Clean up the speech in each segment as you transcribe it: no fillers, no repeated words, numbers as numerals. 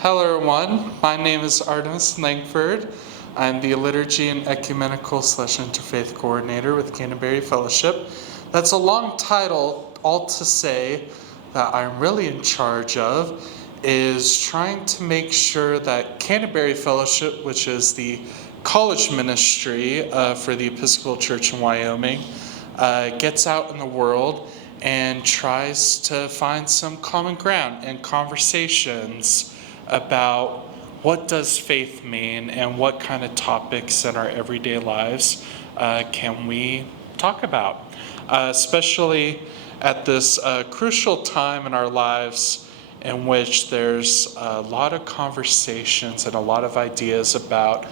Hello everyone, my name is Artemis Langford. I'm the Liturgy and Ecumenical / Interfaith Coordinator with Canterbury Fellowship. That's a long title, all to say that I'm really in charge of is trying to make sure that Canterbury Fellowship, which is the college ministry for the Episcopal Church in Wyoming, gets out in the world and tries to find some common ground and conversations about what does faith mean and what kind of topics in our everyday lives can we talk about, especially at this crucial time in our lives in which there's a lot of conversations and a lot of ideas about,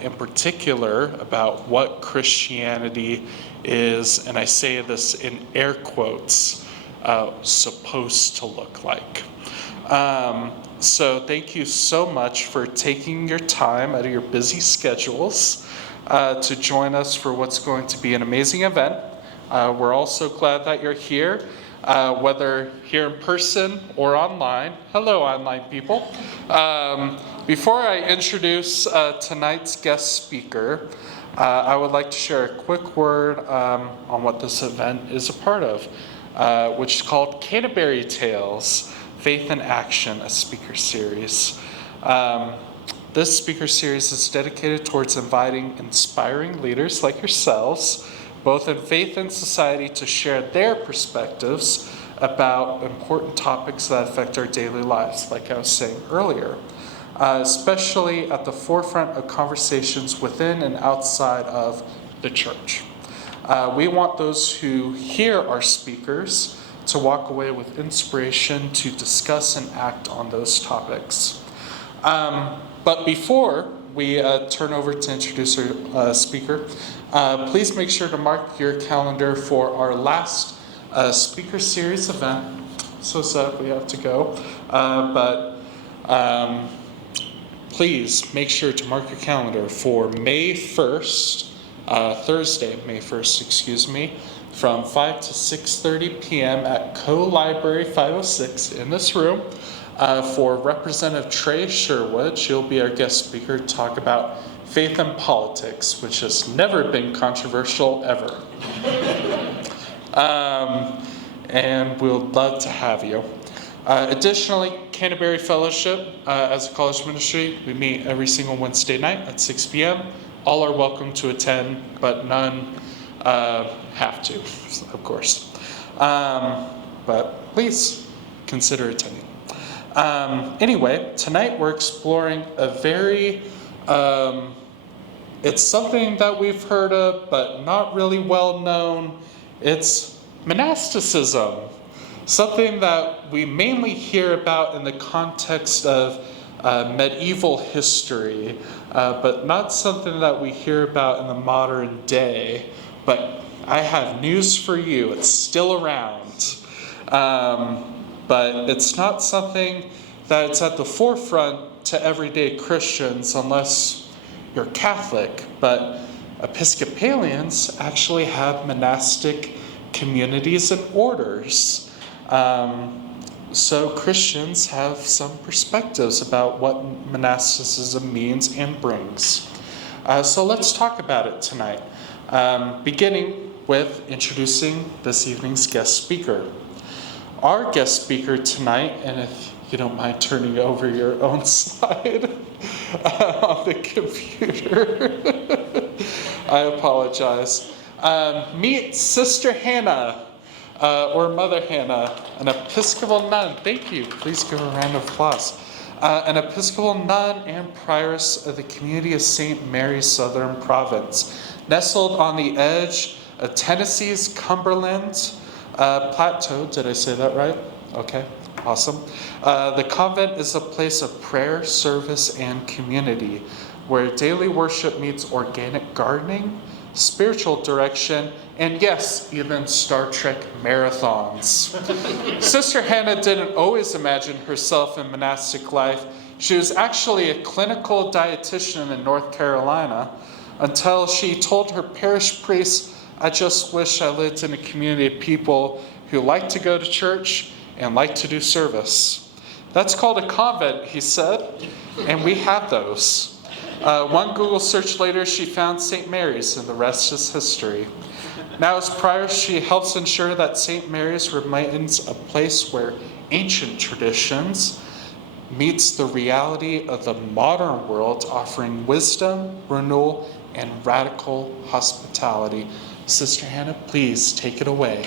in particular, about what Christianity is, and I say this in air quotes, supposed to look like. So thank you so much for taking your time out of your busy schedules to join us for what's going to be an amazing event. We're also glad that you're here, whether here in person or online. Hello, online people. Before I introduce tonight's guest speaker, I would like to share a quick word on what this event is a part of, which is called Canterbury Tales, Faith in Action, a speaker series. This speaker series is dedicated towards inviting inspiring leaders like yourselves, both in faith and society, to share their perspectives about important topics that affect our daily lives, like I was saying earlier. Especially at the forefront of conversations within and outside of the church. We want those who hear our speakers to walk away with inspiration to discuss and act on those topics. But before we turn over to introduce our speaker, please make sure to mark your calendar for our last speaker series event. So sad we have to go, but please make sure to mark your calendar for May 1st, Thursday, May 1st, from 5 to 6:30 p.m. at Co-Library 506 in this room for Representative Trey Sherwood. She'll be our guest speaker to talk about faith and politics, which has never been controversial ever. And we'll love to have you. Additionally, Canterbury Fellowship, as a college ministry, we meet every single Wednesday night at 6 p.m. All are welcome to attend, but none have to, of course. But please consider attending. Anyway, tonight we're exploring a very, it's something that we've heard of, but not really well known. It's monasticism. Something that we mainly hear about in the context of medieval history, but not something that we hear about in the modern day. But I have news for you. It's still around. But it's not something that's at the forefront to everyday Christians unless you're Catholic. But Episcopalians actually have monastic communities and orders. So Christians have some perspectives about what monasticism means and brings. So let's talk about it tonight, beginning with introducing this evening's guest speaker. Our guest speaker tonight, and if you don't mind turning over your own slide on the computer, I apologize. Meet Sister Hannah. Or Mother Hannah, an Episcopal nun. Thank you. Please give a round of applause. An Episcopal nun and Prioress of the community of St. Mary's Southern Province, nestled on the edge of Tennessee's Cumberland Plateau. Did I say that right? Okay, awesome. The convent is a place of prayer, service, and community, where daily worship meets organic gardening, spiritual direction, and yes, even Star Trek marathons. Sister Hannah didn't always imagine herself in monastic life. She was actually a clinical dietitian in North Carolina until she told her parish priest, "I just wish I lived in a community of people who like to go to church and like to do service." That's called a convent, he said, and we had those. One Google search later, she found St. Mary's, and the rest is history. Now, as prioress, she helps ensure that St. Mary's remains a place where ancient traditions meets the reality of the modern world, offering wisdom, renewal, and radical hospitality. Sister Hannah, please take it away.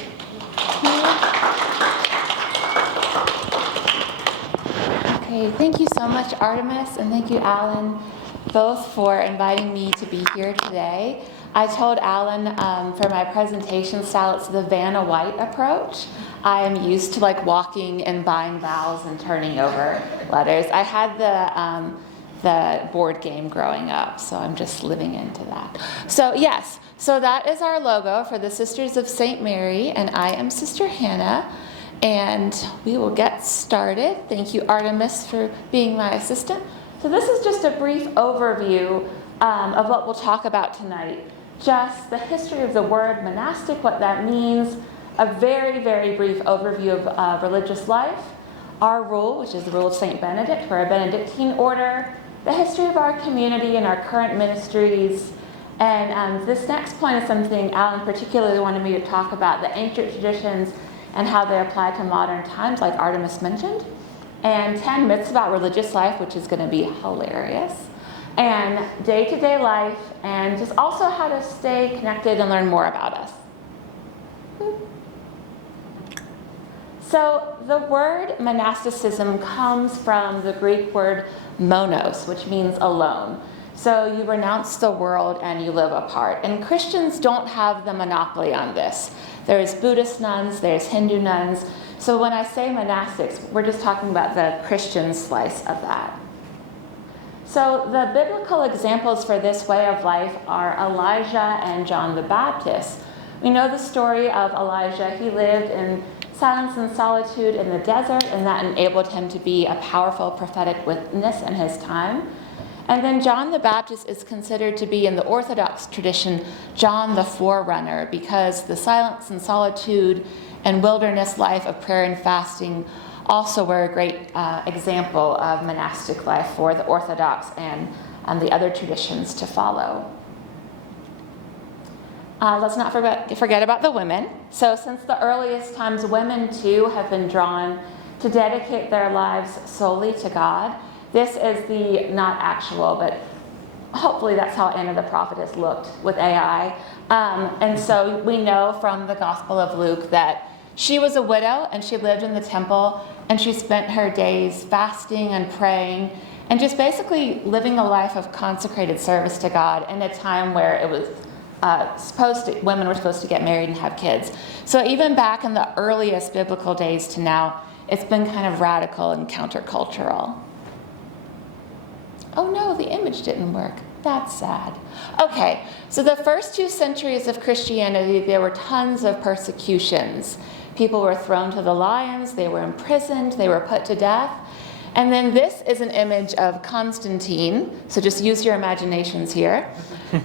Okay, thank you so much, Artemis, and thank you, Alan, both for inviting me to be here today. I told Alan for my presentation style, it's the Vanna White approach. I am used to walking and buying vows and turning over letters. I had the board game growing up, so I'm just living into that. So yes, so that is our logo for the Sisters of St. Mary, and I am Sister Hannah, and we will get started. Thank you, Artemis, for being my assistant. So this is just a brief overview of what we'll talk about tonight. Just the history of the word monastic, what that means, a very, very brief overview of religious life, our rule, which is the rule of St. Benedict, we're a Benedictine order, the history of our community and our current ministries, and this next point is something Alan particularly wanted me to talk about, the ancient traditions and how they apply to modern times, like Artemis mentioned, and 10 myths about religious life, which is going to be hilarious, and day-to-day life, and just also how to stay connected and learn more about us. So the word monasticism comes from the Greek word monos, which means alone. So you renounce the world and you live apart. And Christians don't have the monopoly on this. There's Buddhist nuns, there's Hindu nuns. So when I say monastics, we're just talking about the Christian slice of that. So the biblical examples for this way of life are Elijah and John the Baptist. We know the story of Elijah. He lived in silence and solitude in the desert, and that enabled him to be a powerful prophetic witness in his time. And then John the Baptist is considered to be, in the Orthodox tradition, John the forerunner, because the silence and solitude and wilderness life of prayer and fasting also were a great example of monastic life for the Orthodox and the other traditions to follow. Let's not forget about the women. So since the earliest times, women too have been drawn to dedicate their lives solely to God. This is the not actual, but hopefully that's how Anna the Prophetess looked with AI. And so we know from the Gospel of Luke that she was a widow and she lived in the temple and she spent her days fasting and praying and just basically living a life of consecrated service to God in a time where it was women were supposed to get married and have kids. So even back in the earliest biblical days to now, it's been kind of radical and countercultural. Oh no, the image didn't work. That's sad. Okay, so the first 2 centuries of Christianity, there were tons of persecutions. People were thrown to the lions, they were imprisoned, they were put to death. And then this is an image of Constantine, so just use your imaginations here,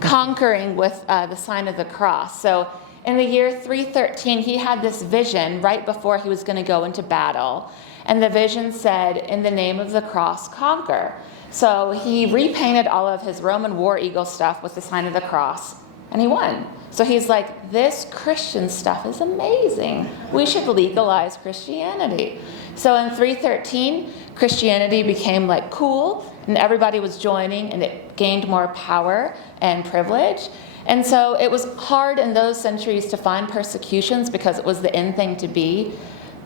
conquering with the sign of the cross. So in the year 313, he had this vision right before he was going to go into battle. And the vision said, "In the name of the cross, conquer." So he repainted all of his Roman war eagle stuff with the sign of the cross, and he won. So he's like, this Christian stuff is amazing. We should legalize Christianity. So in 313, Christianity became cool, and everybody was joining, and it gained more power and privilege. And so it was hard in those centuries to find persecutions because it was the in thing to be.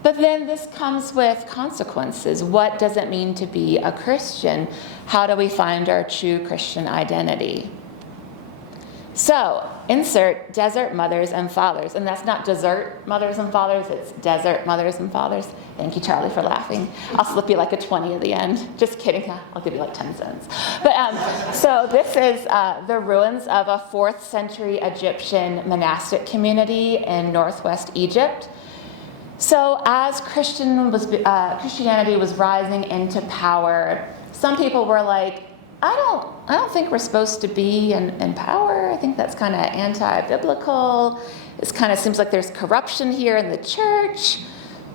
But then this comes with consequences. What does it mean to be a Christian? How do we find our true Christian identity? So, insert desert mothers and fathers. And that's not desert mothers and fathers, it's desert mothers and fathers. Thank you, Charlie, for laughing. I'll slip you a 20 at the end. Just kidding, I'll give you 10 cents. But so this is the ruins of a 4th century Egyptian monastic community in northwest Egypt. So as Christianity was rising into power, some people were like, I don't think we're supposed to be in power. I think that's kind of anti-biblical. It kind of seems like there's corruption here in the church.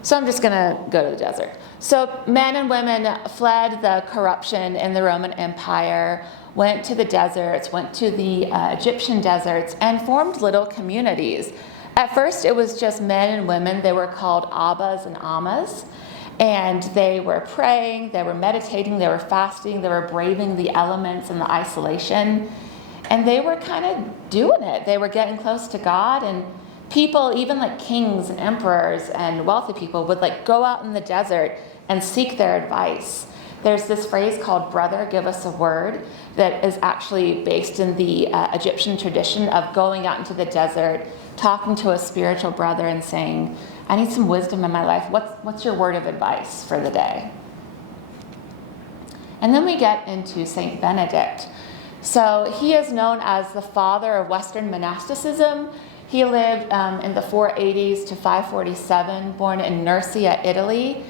So I'm just going to go to the desert. So men and women fled the corruption in the Roman Empire, went to the deserts, went to the Egyptian deserts, and formed little communities. At first, it was just men and women. They were called abbas and ammas. And they were praying, they were meditating, they were fasting, they were braving the elements and the isolation. And they were kind of doing it. They were getting close to God. And people, even like kings and emperors and wealthy people, would like go out in the desert and seek their advice. There's this phrase called "brother, give us a word" that is actually based in the Egyptian tradition of going out into the desert, talking to a spiritual brother and saying, I need some wisdom in my life. What's your word of advice for the day? And then we get into Saint Benedict. So he is known as the father of Western monasticism. He lived in the 480s to 547, born in Nursia, Italy.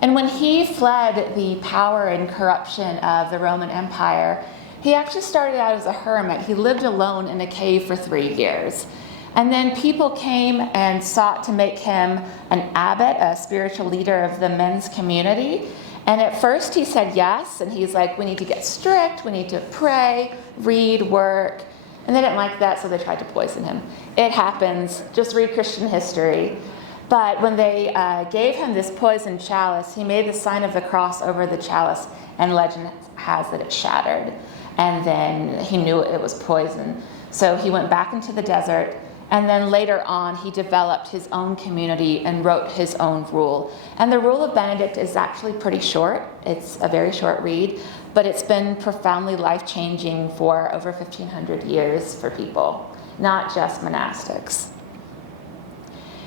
And when he fled the power and corruption of the Roman Empire, he actually started out as a hermit. He lived alone in a cave for 3 years. And then people came and sought to make him an abbot, a spiritual leader of the men's community. And at first he said yes, and he's like, we need to get strict, we need to pray, read, work. And they didn't like that, so they tried to poison him. It happens, just read Christian history. But when they gave him this poisoned chalice, he made the sign of the cross over the chalice, and legend has that it shattered. And then he knew it was poison. So he went back into the desert. And then later on, he developed his own community and wrote his own rule. And the Rule of Benedict is actually pretty short. It's a very short read, but it's been profoundly life-changing for over 1,500 years for people, not just monastics.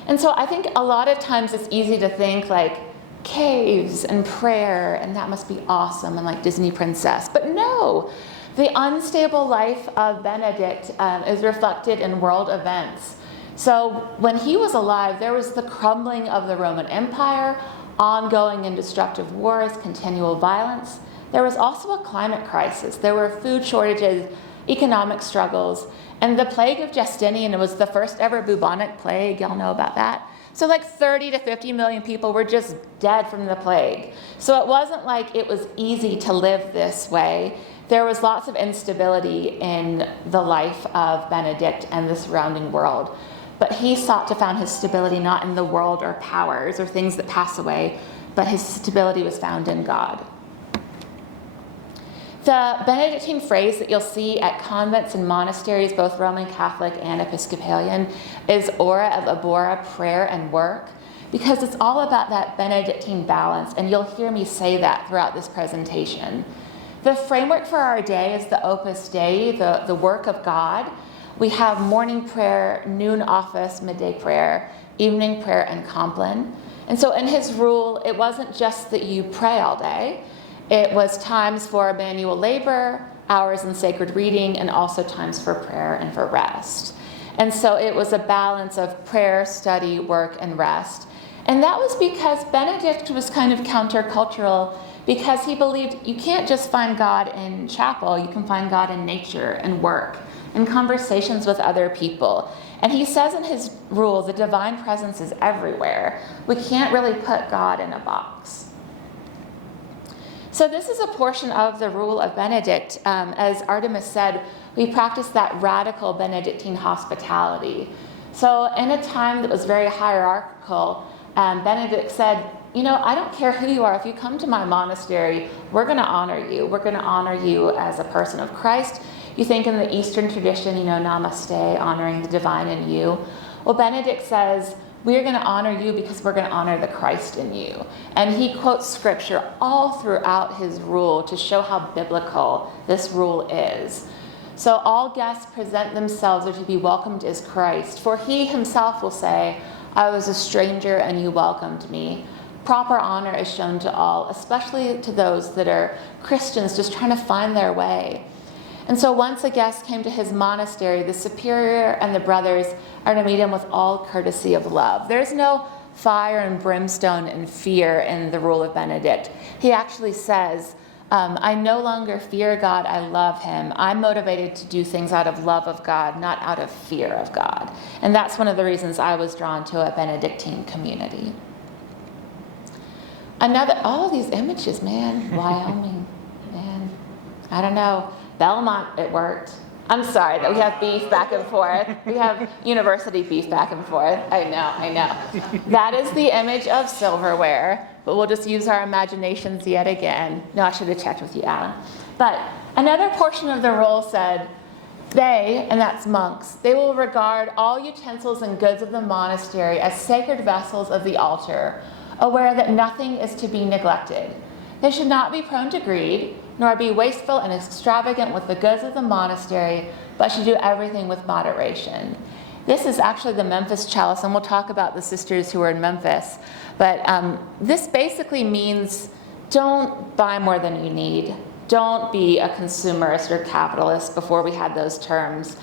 And so I think a lot of times it's easy to think like caves and prayer, and that must be awesome, and like Disney princess. But no! The unstable life of Benedict is reflected in world events. So when he was alive, there was the crumbling of the Roman Empire, ongoing and destructive wars, continual violence. There was also a climate crisis. There were food shortages, economic struggles, and the plague of Justinian was the first ever bubonic plague. Y'all know about that? So like 30 to 50 million people were just dead from the plague. So it wasn't like it was easy to live this way. There was lots of instability in the life of Benedict and the surrounding world. But he sought to find his stability not in the world or powers or things that pass away, but his stability was found in God. The Benedictine phrase that you'll see at convents and monasteries, both Roman Catholic and Episcopalian, is ora et labora, prayer and work, because it's all about that Benedictine balance, and you'll hear me say that throughout this presentation. The framework for our day is the Opus Dei, the work of God. We have morning prayer, noon office, midday prayer, evening prayer, and compline. And so in his rule, it wasn't just that you pray all day. It was times for manual labor, hours in sacred reading, and also times for prayer and for rest. And so it was a balance of prayer, study, work, and rest. And that was because Benedict was kind of countercultural, because he believed you can't just find God in chapel, you can find God in nature and work and conversations with other people. And he says in his rule, the divine presence is everywhere. We can't really put God in a box. So this is a portion of the rule of Benedict. As Artemis said, we practice that radical Benedictine hospitality. So in a time that was very hierarchical, Benedict said, I don't care who you are. If you come to my monastery, we're going to honor you. We're going to honor you as a person of Christ. You think in the Eastern tradition, namaste, honoring the divine in you. Well, Benedict says, we're going to honor you because we're going to honor the Christ in you. And he quotes scripture all throughout his rule to show how biblical this rule is. So all guests present themselves or to be welcomed as Christ. For he himself will say, I was a stranger and you welcomed me. Proper honor is shown to all, especially to those that are Christians just trying to find their way. And so once a guest came to his monastery, the superior and the brothers are to meet him with all courtesy of love. There's no fire and brimstone and fear in the rule of Benedict. He actually says, I no longer fear God, I love him. I'm motivated to do things out of love of God, not out of fear of God. And that's one of the reasons I was drawn to a Benedictine community. All these images, man. Wyoming, man. I don't know. Belmont, it worked. I'm sorry that we have beef back and forth. We have university beef back and forth. I know. That is the image of silverware, but we'll just use our imaginations yet again. No, I should have checked with you, Alan. But another portion of the rule said, they, and that's monks, they will regard all utensils and goods of the monastery as sacred vessels of the altar, aware that nothing is to be neglected. They should not be prone to greed, nor be wasteful and extravagant with the goods of the monastery, but should do everything with moderation. This is actually the Memphis chalice, and we'll talk about the sisters who are in Memphis. But this basically means don't buy more than you need. Don't be a consumerist or capitalist before we had those terms.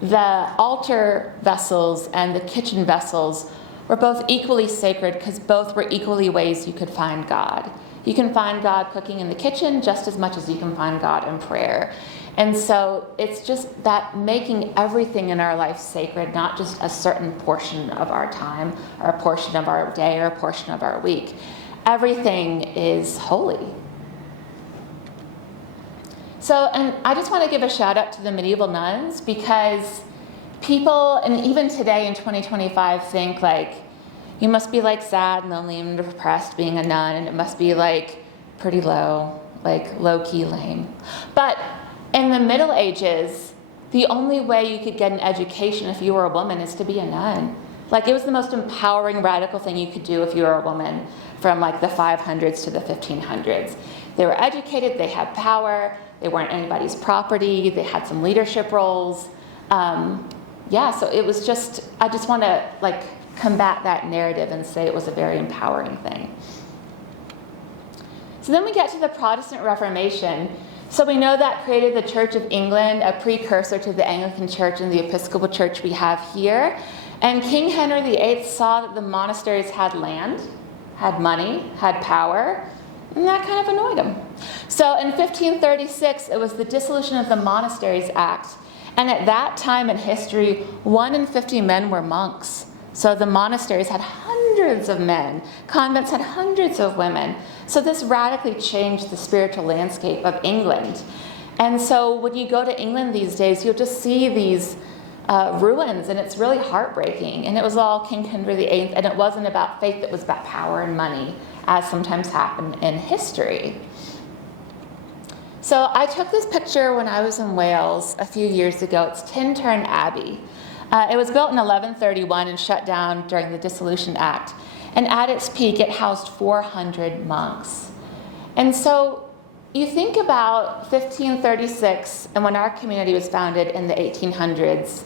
The altar vessels and the kitchen vessels were both equally sacred because both were equally ways you could find God. You can find God cooking in the kitchen just as much as you can find God in prayer. And so it's just that making everything in our life sacred, not just a certain portion of our time or a portion of our day or a portion of our week. Everything is holy. So, and I just want to give a shout out to the medieval nuns because people, and even today in 2025, think like, you must be like sad and lonely and depressed being a nun, and it must be like pretty low, like low-key lame. But in the Middle Ages, the only way you could get an education if you were a woman is to be a nun. Like it was the most empowering, radical thing you could do if you were a woman from like the 500s to the 1500s. They were educated, they had power, they weren't anybody's property, they had some leadership roles. So it was just, I just want to like combat that narrative and say it was a very empowering thing. So then we get to the Protestant Reformation. So we know that created the Church of England, a precursor to the Anglican Church and the Episcopal Church we have here. And King Henry VIII saw that the monasteries had land, had money, had power, and that kind of annoyed him. So in 1536, it was the Dissolution of the Monasteries Act. And at that time in history, 1 in 50 men were monks. So the monasteries had hundreds of men. Convents had hundreds of women. So this radically changed the spiritual landscape of England. And so when you go to England these days, you'll just see these ruins, and it's really heartbreaking. And it was all King Henry VIII, and it wasn't about faith, it was about power and money, as sometimes happened in history. So I took this picture when I was in Wales a few years ago. It's Tintern Abbey. It was built in 1131 and shut down during the Dissolution Act. And at its peak, it housed 400 monks. And so you think about 1536 and when our community was founded in the 1800s,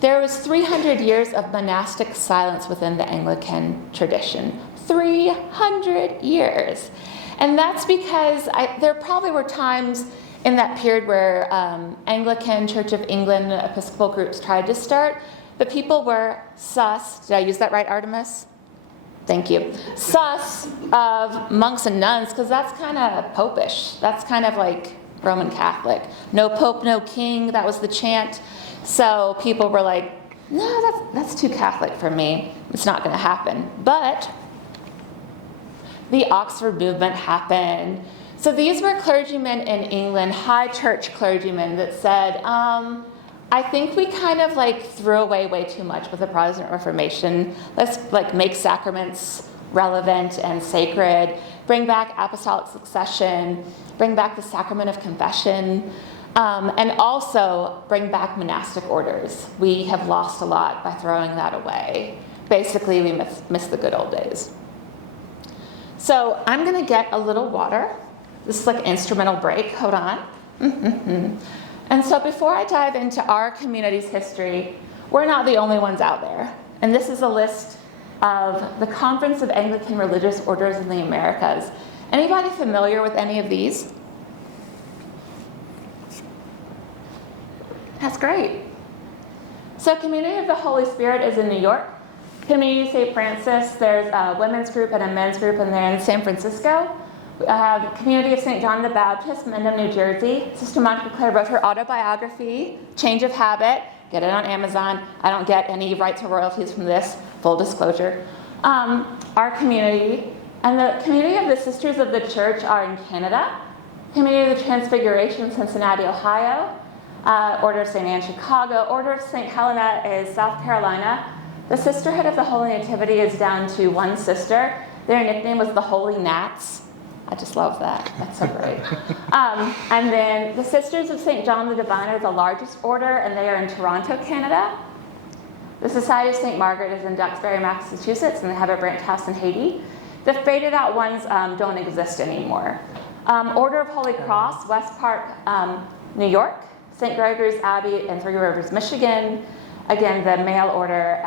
there was 300 years of monastic silence within the Anglican tradition. 300 years. And that's because there probably were times in that period where Anglican, Church of England, Episcopal groups tried to start, but people were sus. Did I use that right, Artemis? Thank you. Sus of monks and nuns, because that's kind of popish. That's kind of like Roman Catholic. No pope, no king, that was the chant. So people were like, no, that's too Catholic for me. It's not going to happen. But the Oxford movement happened. So these were clergymen in England, high church clergymen that said, I think we kind of like threw away way too much with the Protestant Reformation. Let's like make sacraments relevant and sacred, bring back apostolic succession, bring back the sacrament of confession, and also bring back monastic orders. We have lost a lot by throwing that away. Basically, we miss the good old days. So I'm going to get a little water. This is like an instrumental break. Hold on. And so before I dive into our community's history, we're not the only ones out there. And this is a list of the Conference of Anglican Religious Orders in the Americas. Anybody familiar with any of these? That's great. So Community of the Holy Spirit is in New York. Community of St. Francis, there's a women's group and a men's group, and they're in San Francisco. Community of St. John the Baptist, Mendham, New Jersey. Sister Monica Claire wrote her autobiography, Change of Habit. Get it on Amazon. I don't get any rights or royalties from this, full disclosure. Our community And the community of the Sisters of the Church are in Canada, Community of the Transfiguration, Cincinnati, Ohio, Order of St. Anne, Chicago, Order of St. Helena is South Carolina. The Sisterhood of the Holy Nativity is down to one sister. Their nickname was the Holy Gnats. I just love that. That's so great. And then the Sisters of St. John the Divine are the largest order, and they are in Toronto, Canada. The Society of St. Margaret is in Duxbury, Massachusetts, and they have a branch house in Haiti. The faded out ones don't exist anymore. Order of Holy Cross, West Park, New York. St. Gregory's Abbey in Three Rivers, Michigan. Again, the male order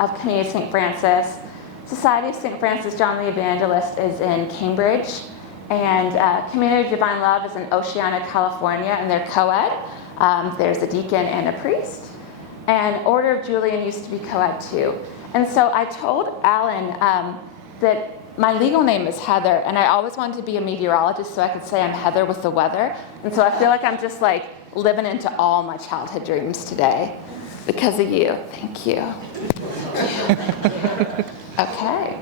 of Community of St. Francis. Society of St. Francis John the Evangelist is in Cambridge. And Community of Divine Love is in Oceana, California, and they're co-ed. There's a deacon and a priest. And Order of Julian used to be co-ed too. And so I told Alan that my legal name is Heather, and I always wanted to be a meteorologist so I could say I'm Heather with the weather. And so I feel like I'm just like living into all my childhood dreams today because of you. Thank you. Okay.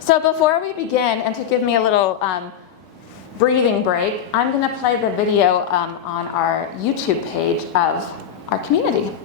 So before we begin, and to give me a little breathing break, I'm going to play the video on our YouTube page of our community.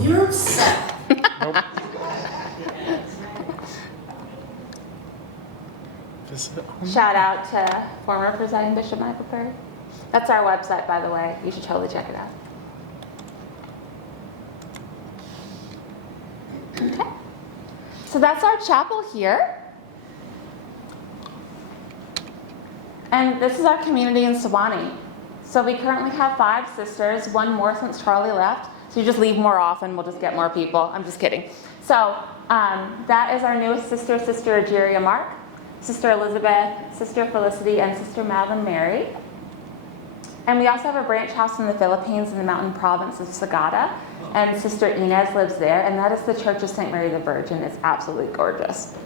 You're upset. Nope. Shout out to former presiding Bishop Michael Perry. That's our website, by the way. You should totally check it out. Okay. So that's our chapel here. And this is our community in Sewanee. So we currently have 5 sisters, one more since Charlie left. So you just leave more often, we'll just get more people. I'm just kidding. So that is our newest sister, Sister Egeria Mark, Sister Elizabeth, Sister Felicity, and Sister Madeline Mary. And we also have a branch house in the Philippines in the mountain province of Sagada. And Sister Inez lives there, and that is the Church of St. Mary the Virgin. It's absolutely gorgeous.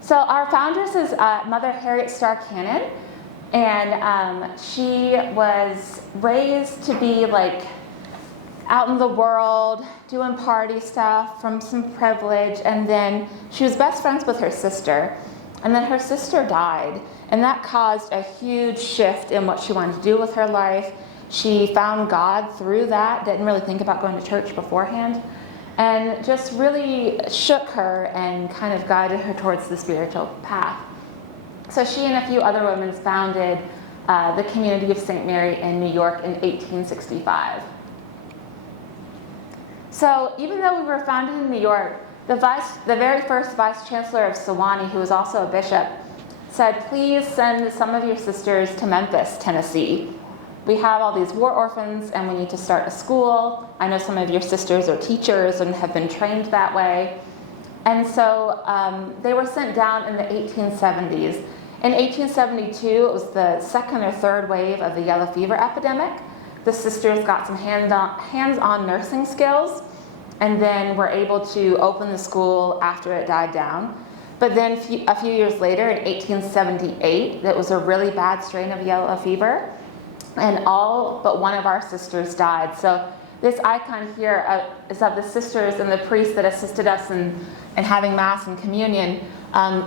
So our foundress is Mother Harriet Starr Cannon. And she was raised to be like out in the world, doing party stuff from some privilege. And then she was best friends with her sister. And then her sister died. And that caused a huge shift in what she wanted to do with her life. She found God through that, didn't really think about going to church beforehand. And just really shook her and kind of guided her towards the spiritual path. So she and a few other women founded the community of St. Mary in New York in 1865. So even though we were founded in New York, the very first vice chancellor of Sewanee, who was also a bishop, said, please send some of your sisters to Memphis, Tennessee. We have all these war orphans and we need to start a school. I know some of your sisters are teachers and have been trained that way. And so they were sent down in the 1870s. In 1872, it was the second or third wave of the yellow fever epidemic. The sisters got some hands-on nursing skills and then were able to open the school after it died down. But then a few years later, in 1878, there was a really bad strain of yellow fever, and all but one of our sisters died. So this icon here is of the sisters and the priests that assisted us in having Mass and Communion.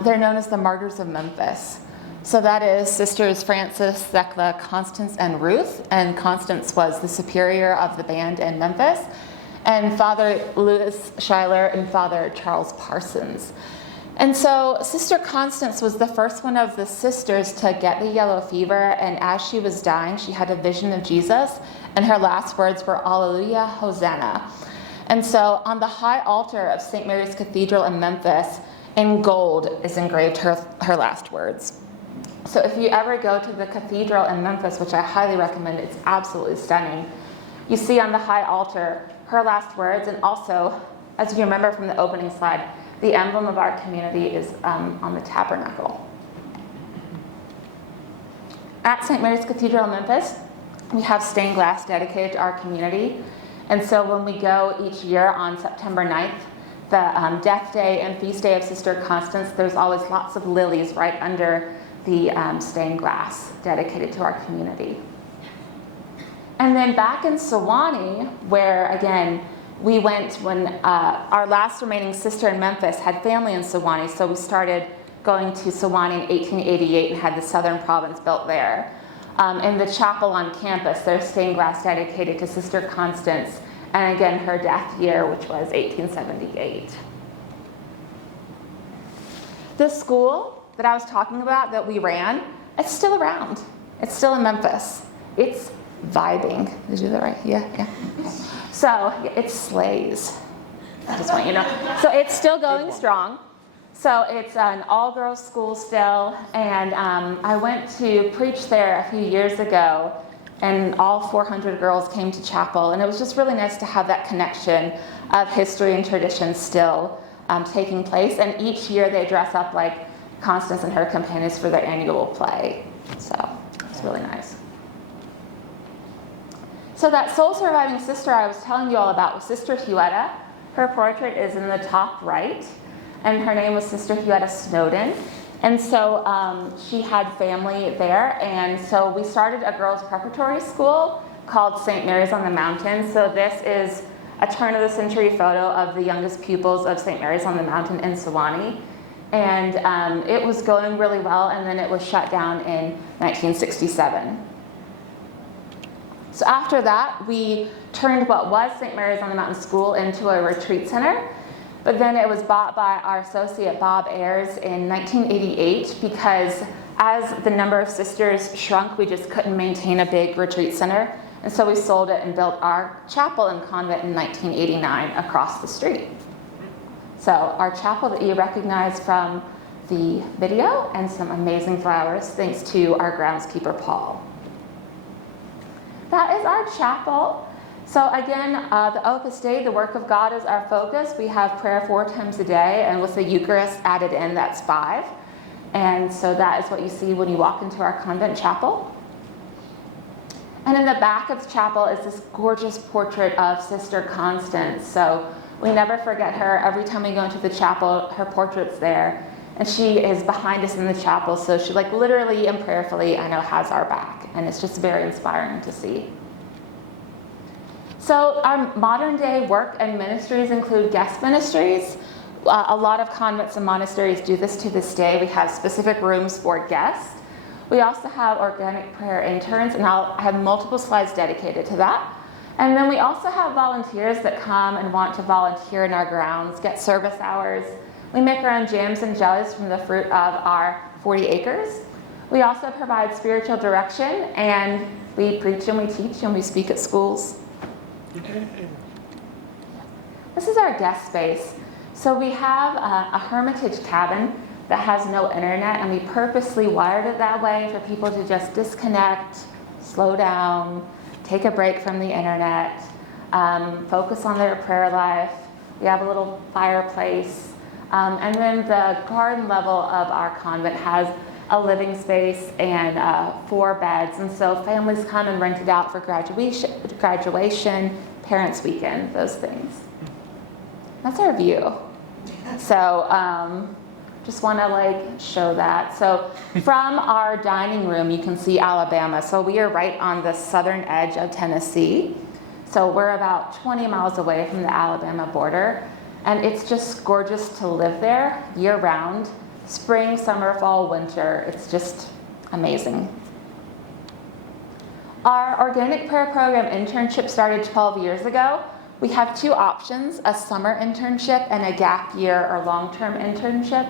They're known as the Martyrs of Memphis. So that is Sisters Frances, Thecla, Constance, and Ruth. And Constance was the superior of the band in Memphis. and Father Louis Schuyler and Father Charles Parsons. And so Sister Constance was the first one of the sisters to get the yellow fever, and as she was dying, she had a vision of Jesus, and her last words were, "Alleluia, Hosanna." And so on the high altar of St. Mary's Cathedral in Memphis, in gold is engraved her last words. So if you ever go to the cathedral in Memphis, which I highly recommend, it's absolutely stunning, you see on the high altar her last words, and also, as you remember from the opening slide, the emblem of our community is on the tabernacle. At St. Mary's Cathedral in Memphis, we have stained glass dedicated to our community. And so when we go each year on September 9th, the death day and feast day of Sister Constance, there's always lots of lilies right under the stained glass dedicated to our community. And then back in Sewanee, where again, we went when our last remaining sister in Memphis had family in Sewanee, so we started going to Sewanee in 1888 and had the Southern Province built there. In the chapel on campus, there's stained glass dedicated to Sister Constance, and again, her death year, which was 1878. The school that I was talking about that we ran, it's still around. It's still in Memphis. It's vibing. Did I do that right? Yeah. So it slays. I just want you to know. So it's still going strong. So it's an all-girls school still, and I went to preach there a few years ago, and all 400 girls came to chapel, and it was just really nice to have that connection of history and tradition still taking place. And each year they dress up like Constance and her companions for their annual play. So it's really nice. So that soul surviving sister I was telling you all about was Sister Huetta. Her portrait is in the top right, and her name was Sister Huetta Snowden. And so she had family there, and so we started a girls' preparatory school called St. Mary's on the Mountain. So this is a turn-of-the-century photo of the youngest pupils of St. Mary's on the Mountain in Sewanee. And it was going really well, and then it was shut down in 1967. So after that, we turned what was St. Mary's on the Mountain School into a retreat center. But then it was bought by our associate Bob Ayers in 1988 because as the number of sisters shrunk, we just couldn't maintain a big retreat center. And so we sold it and built our chapel and convent in 1989 across the street. So our chapel that you recognize from the video, and some amazing flowers thanks to our groundskeeper Paul. That is our chapel. So again, the Opus Dei, the work of God, is our focus. We have prayer 4 times a day, and with the Eucharist added in, that's 5. And so that is what you see when you walk into our convent chapel. And in the back of the chapel is this gorgeous portrait of Sister Constance. So we never forget her. Every time we go into the chapel, her portrait's there. And she is behind us in the chapel, so she literally and prayerfully, I know, has our back. And it's just very inspiring to see. So our modern day work and ministries include guest ministries. A lot of convents and monasteries do this to this day. We have specific rooms for guests. We also have organic prayer interns, and I have multiple slides dedicated to that. And then we also have volunteers that come and want to volunteer in our grounds, get service hours. We make our own jams and jellies from the fruit of our 40 acres. We also provide spiritual direction, and we preach and we teach and we speak at schools. This is our guest space. So we have a hermitage cabin that has no internet, and we purposely wired it that way for people to just disconnect, slow down, take a break from the internet, focus on their prayer life. We have a little fireplace. And then the garden level of our convent has a living space and 4 beds. And so families come and rent it out for graduation, parents' weekend, those things. That's our view. So just want to show that. So from our dining room, you can see Alabama. So we are right on the southern edge of Tennessee. So we're about 20 miles away from the Alabama border. And it's just gorgeous to live there year-round. Spring, summer, fall, winter. It's just amazing. Our organic prayer program internship started 12 years ago We have two options, a summer internship and a gap year or long-term internship.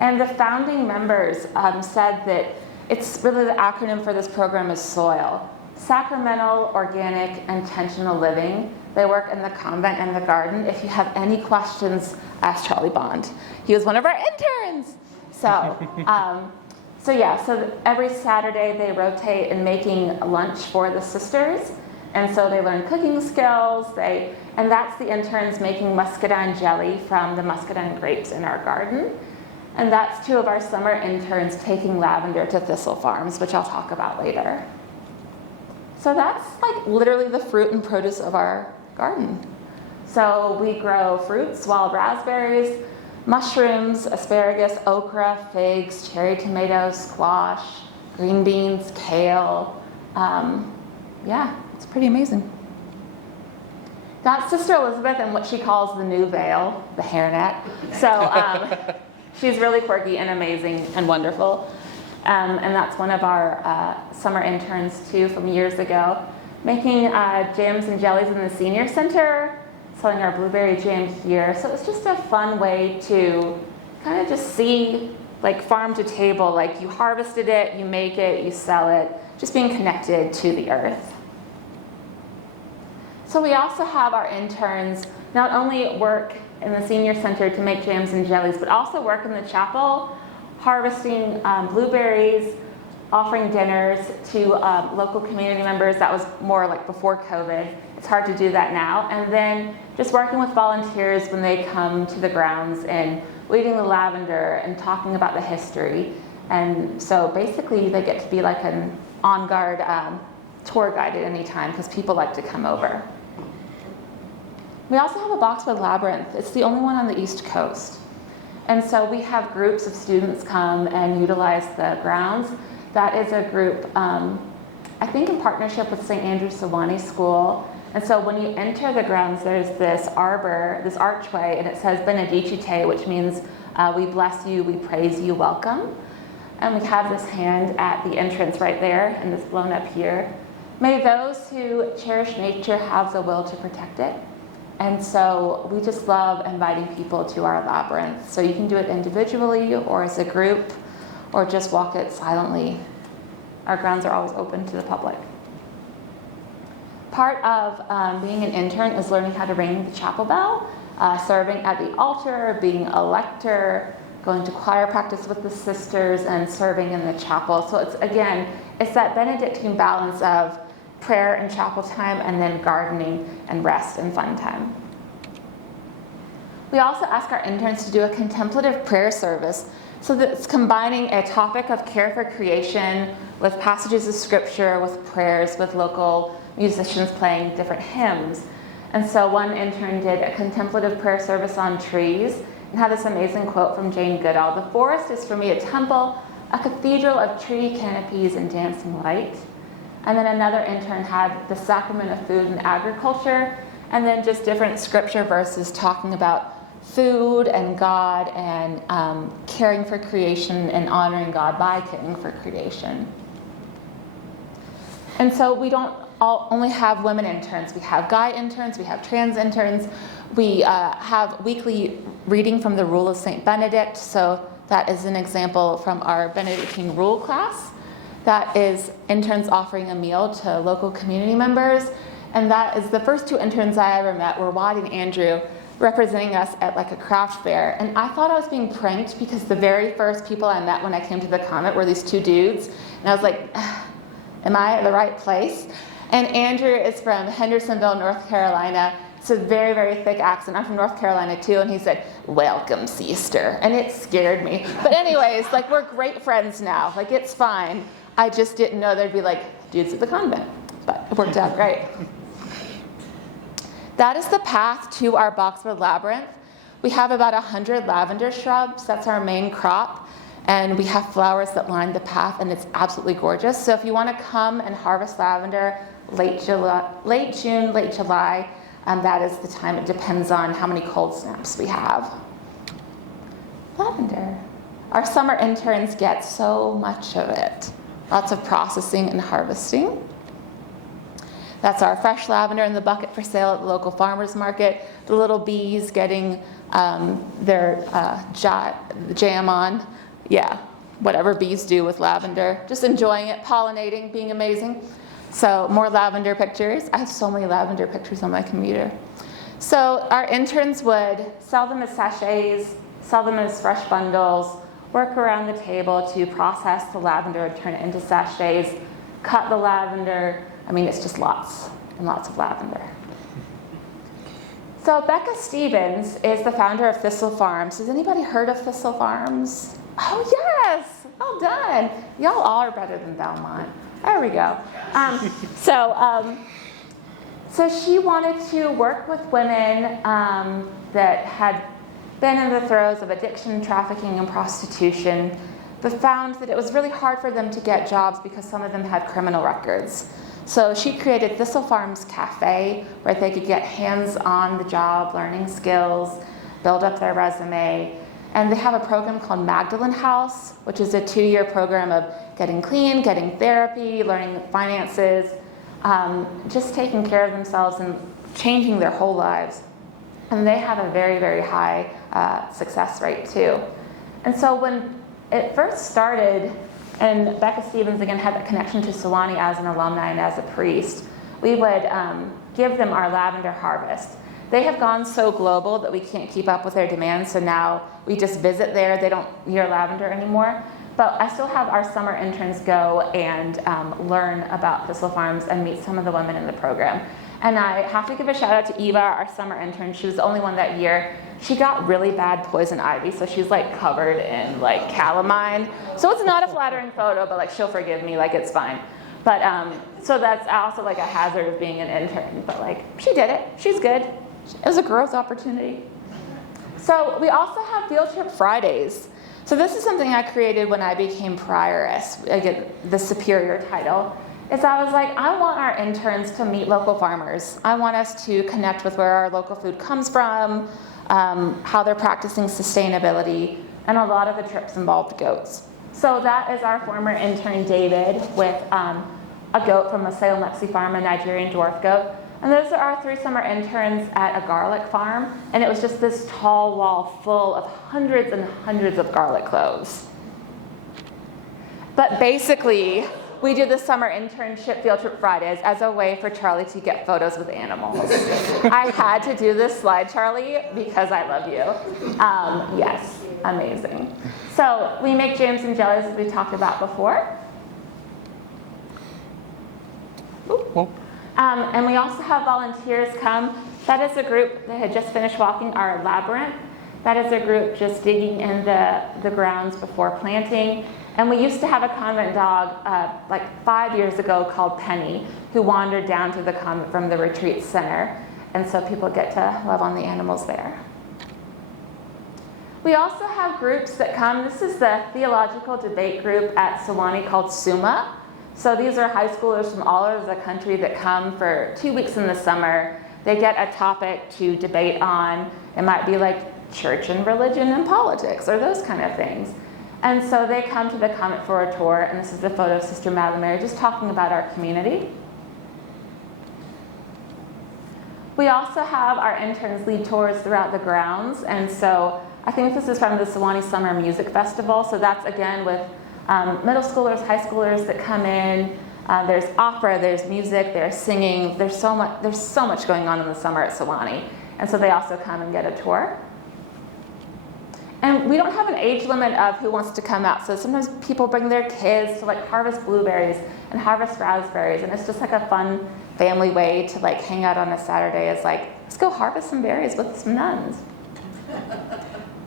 And the founding members said that it's really the acronym for this program is SOIL. Sacramental, Organic, Intentional Living. They work in the convent and the garden. If you have any questions, ask Charlie Bond. He was one of our interns. So every Saturday they rotate in making lunch for the sisters. And so they learn cooking skills. And that's the interns making muscadine jelly from the muscadine grapes in our garden. And that's two of our summer interns taking lavender to thistle farms, which I'll talk about later. So that's like literally the fruit and produce of our garden. So we grow fruits, wild raspberries, mushrooms, asparagus, okra, figs, cherry tomatoes, squash, green beans, kale. It's pretty amazing. That's Sister Elizabeth and what she calls the new veil, the hairnet. So she's really quirky and amazing and wonderful. And that's one of our summer interns, too, from years ago, making jams and jellies in the senior center, selling our blueberry jam here. So it's just a fun way to kind of just see, like, farm to table. Like, you harvested it, you make it, you sell it, just being connected to the earth. So we also have our interns not only work in the senior center to make jams and jellies, but also work in the chapel, harvesting blueberries, offering dinners to local community members. That was more like before COVID. It's hard to do that now. And then just working with volunteers when they come to the grounds and weeding the lavender and talking about the history. And so basically they get to be like an on-guard tour guide at any time because people like to come over. We also have a Boxwood Labyrinth. It's the only one on the East Coast. And so we have groups of students come and utilize the grounds. That is a group, I think in partnership with St. Andrew Sewanee School. And so when you enter the grounds, there's this arbor, this archway, and it says Benedicite, which means we bless you, we praise you, welcome. And we have this hand at the entrance right there, and this blown up here. May those who cherish nature have the will to protect it. And so we just love inviting people to our labyrinth. So you can do it individually or as a group or just walk it silently. Our grounds are always open to the public. Part of being an intern is learning how to ring the chapel bell, serving at the altar, being a lector, going to choir practice with the sisters, and serving in the chapel. So it's that Benedictine balance of prayer and chapel time, and then gardening and rest and fun time. We also ask our interns to do a contemplative prayer service. So that it's combining a topic of care for creation with passages of scripture, with prayers, with local musicians playing different hymns. And so one intern did a contemplative prayer service on trees and had this amazing quote from Jane Goodall: "The forest is for me a temple, a cathedral of tree canopies and dancing light." And then another intern had the sacrament of food and agriculture, and then just different scripture verses talking about food and God and caring for creation and honoring God by caring for creation. And so we don't only have women interns. We have guy interns, we have trans interns. We have weekly reading from the Rule of St. Benedict. So that is an example from our Benedictine Rule class. That is interns offering a meal to local community members. And that is the first two interns I ever met were Wad and Andrew, representing us at like a craft fair. And I thought I was being pranked because the very first people I met when I came to the convent were these two dudes. And I was like, am I at the right place? And Andrew is from Hendersonville, North Carolina. It's a very, very thick accent. I'm from North Carolina too. And he said, "Welcome, sister." And it scared me. But anyways, like, we're great friends now. Like, it's fine. I just didn't know there'd be like dudes at the convent. But it worked out great. That is the path to our Boxwood Labyrinth. We have about 100 lavender shrubs. That's our main crop. And we have flowers that line the path, and it's absolutely gorgeous. So if you want to come and harvest lavender late June, late July, that is the time. It depends on how many cold snaps we have. Lavender. Our summer interns get so much of it. Lots of processing and harvesting. That's our fresh lavender in the bucket for sale at the local farmer's market. The little bees getting their jam on. Yeah, whatever bees do with lavender. Just enjoying it, pollinating, being amazing. So more lavender pictures. I have so many lavender pictures on my computer. So our interns would sell them as sachets, sell them as fresh bundles, work around the table to process the lavender and turn it into sachets, cut the lavender. I mean, it's just lots and lots of lavender. So Becca Stevens is the founder of Thistle Farms. Has anybody heard of Thistle Farms? Oh, yes. Well done. Y'all all are better than Belmont. There we go. So she wanted to work with women that had been in the throes of addiction, trafficking, and prostitution, but found that it was really hard for them to get jobs because some of them had criminal records. So she created Thistle Farms Cafe, where they could get hands-on the job, learning skills, build up their resume. And they have a program called Magdalene House, which is a 2-year program of getting clean, getting therapy, learning finances, just taking care of themselves and changing their whole lives. And they have a very, very high success rate too. And so when it first started, and Becca Stevens, again, had that connection to Sewanee as an alumni and as a priest, we would give them our lavender harvest. They have gone so global that we can't keep up with their demands, so now we just visit there. They don't hear lavender anymore. But I still have our summer interns go and learn about Thistle Farms and meet some of the women in the program. And I have to give a shout out to Eva, our summer intern. She was the only one that year. She got really bad poison ivy, so she's like covered in like calamine. So it's not a flattering photo, but like she'll forgive me, like it's fine. But so that's also like a hazard of being an intern. But like she did it. She's good. It was a growth opportunity. So we also have field trip Fridays. So this is something I created when I became Prioress, again, the superior title. Is I was like, I want our interns to meet local farmers. I want us to connect with where our local food comes from, how they're practicing sustainability, and a lot of the trips involved goats. So that is our former intern David with a goat from a Salem Lexi farm, a Nigerian dwarf goat. And those are our 3 summer interns at a garlic farm. And it was just this tall wall full of hundreds and hundreds of garlic cloves. But basically, we do the summer internship field trip Fridays as a way for Charlie to get photos with animals. I had to do this slide, Charlie, because I love you. Yes, amazing. So we make jams and jellies, as we talked about before. And we also have volunteers come. That is a group that had just finished walking our labyrinth. That is a group just digging in the grounds before planting. And we used to have a convent dog like 5 years ago called Penny, who wandered down to the convent from the retreat center. And so people get to love on the animals there. We also have groups that come. This is the theological debate group at Sewanee called SUMA. So these are high schoolers from all over the country that come for 2 weeks in the summer. They get a topic to debate on. It might be like church and religion and politics or those kind of things. And so they come to the convent for a tour, and this is the photo of Sister Madeleine Mary just talking about our community. We also have our interns lead tours throughout the grounds, and so I think this is from the Sewanee Summer Music Festival. So that's again with middle schoolers, high schoolers that come in. There's opera, there's music, there's singing. There's so much going on in the summer at Sewanee, and so they also come and get a tour. And we don't have an age limit of who wants to come out. So sometimes people bring their kids to like harvest blueberries and harvest raspberries, and it's just like a fun family way to like hang out on a Saturday. It's like, let's go harvest some berries with some nuns.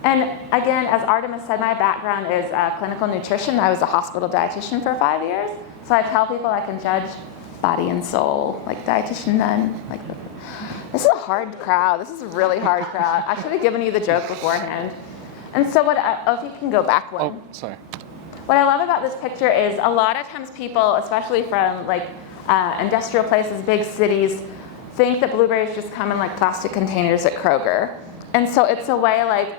And again, as Artemis said, my background is clinical nutrition. I was a hospital dietitian for 5 years. So I tell people I can judge body and soul, like dietitian nun. Like, this is a hard crowd. This is a really hard crowd. I should have given you the joke beforehand. And so if you can go back one. Oh, sorry. What I love about this picture is a lot of times people, especially from like industrial places, big cities, think that blueberries just come in like plastic containers at Kroger. And so it's a way like,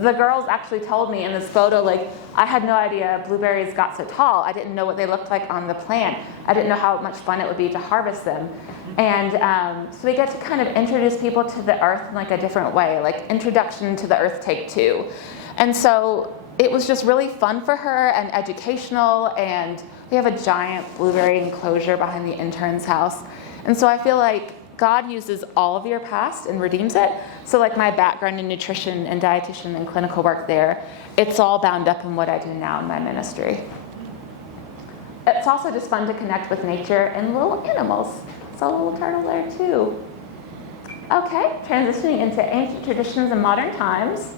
the girls actually told me in this photo, like, I had no idea blueberries got so tall. I didn't know what they looked like on the plant. I didn't know how much fun it would be to harvest them. And so we get to kind of introduce people to the earth in like a different way, like Introduction to the Earth Take 2. And so it was just really fun for her and educational, and we have a giant blueberry enclosure behind the intern's house. And so I feel like God uses all of your past and redeems it. So like my background in nutrition and dietitian and clinical work there, it's all bound up in what I do now in my ministry. It's also just fun to connect with nature and little animals. So a little turtle there too. Okay, transitioning into ancient traditions and modern times.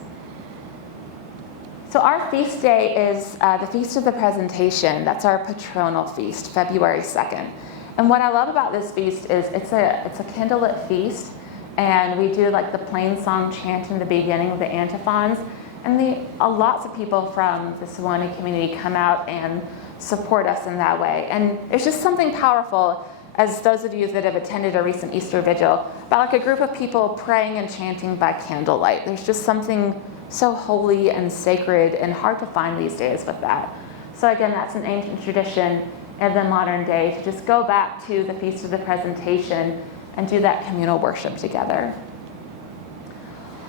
So our feast day is the Feast of the Presentation. That's our patronal feast, February 2nd. And what I love about this feast is it's a candlelit feast, and we do like the plain song chant in the beginning with the antiphons. And lots of people from the Sewanee community come out and support us in that way. And it's just something powerful, as those of you that have attended a recent Easter vigil, about like a group of people praying and chanting by candlelight. There's just something so holy and sacred and hard to find these days with that. So again, that's an ancient tradition in the modern day to just go back to the Feast of the Presentation and do that communal worship together.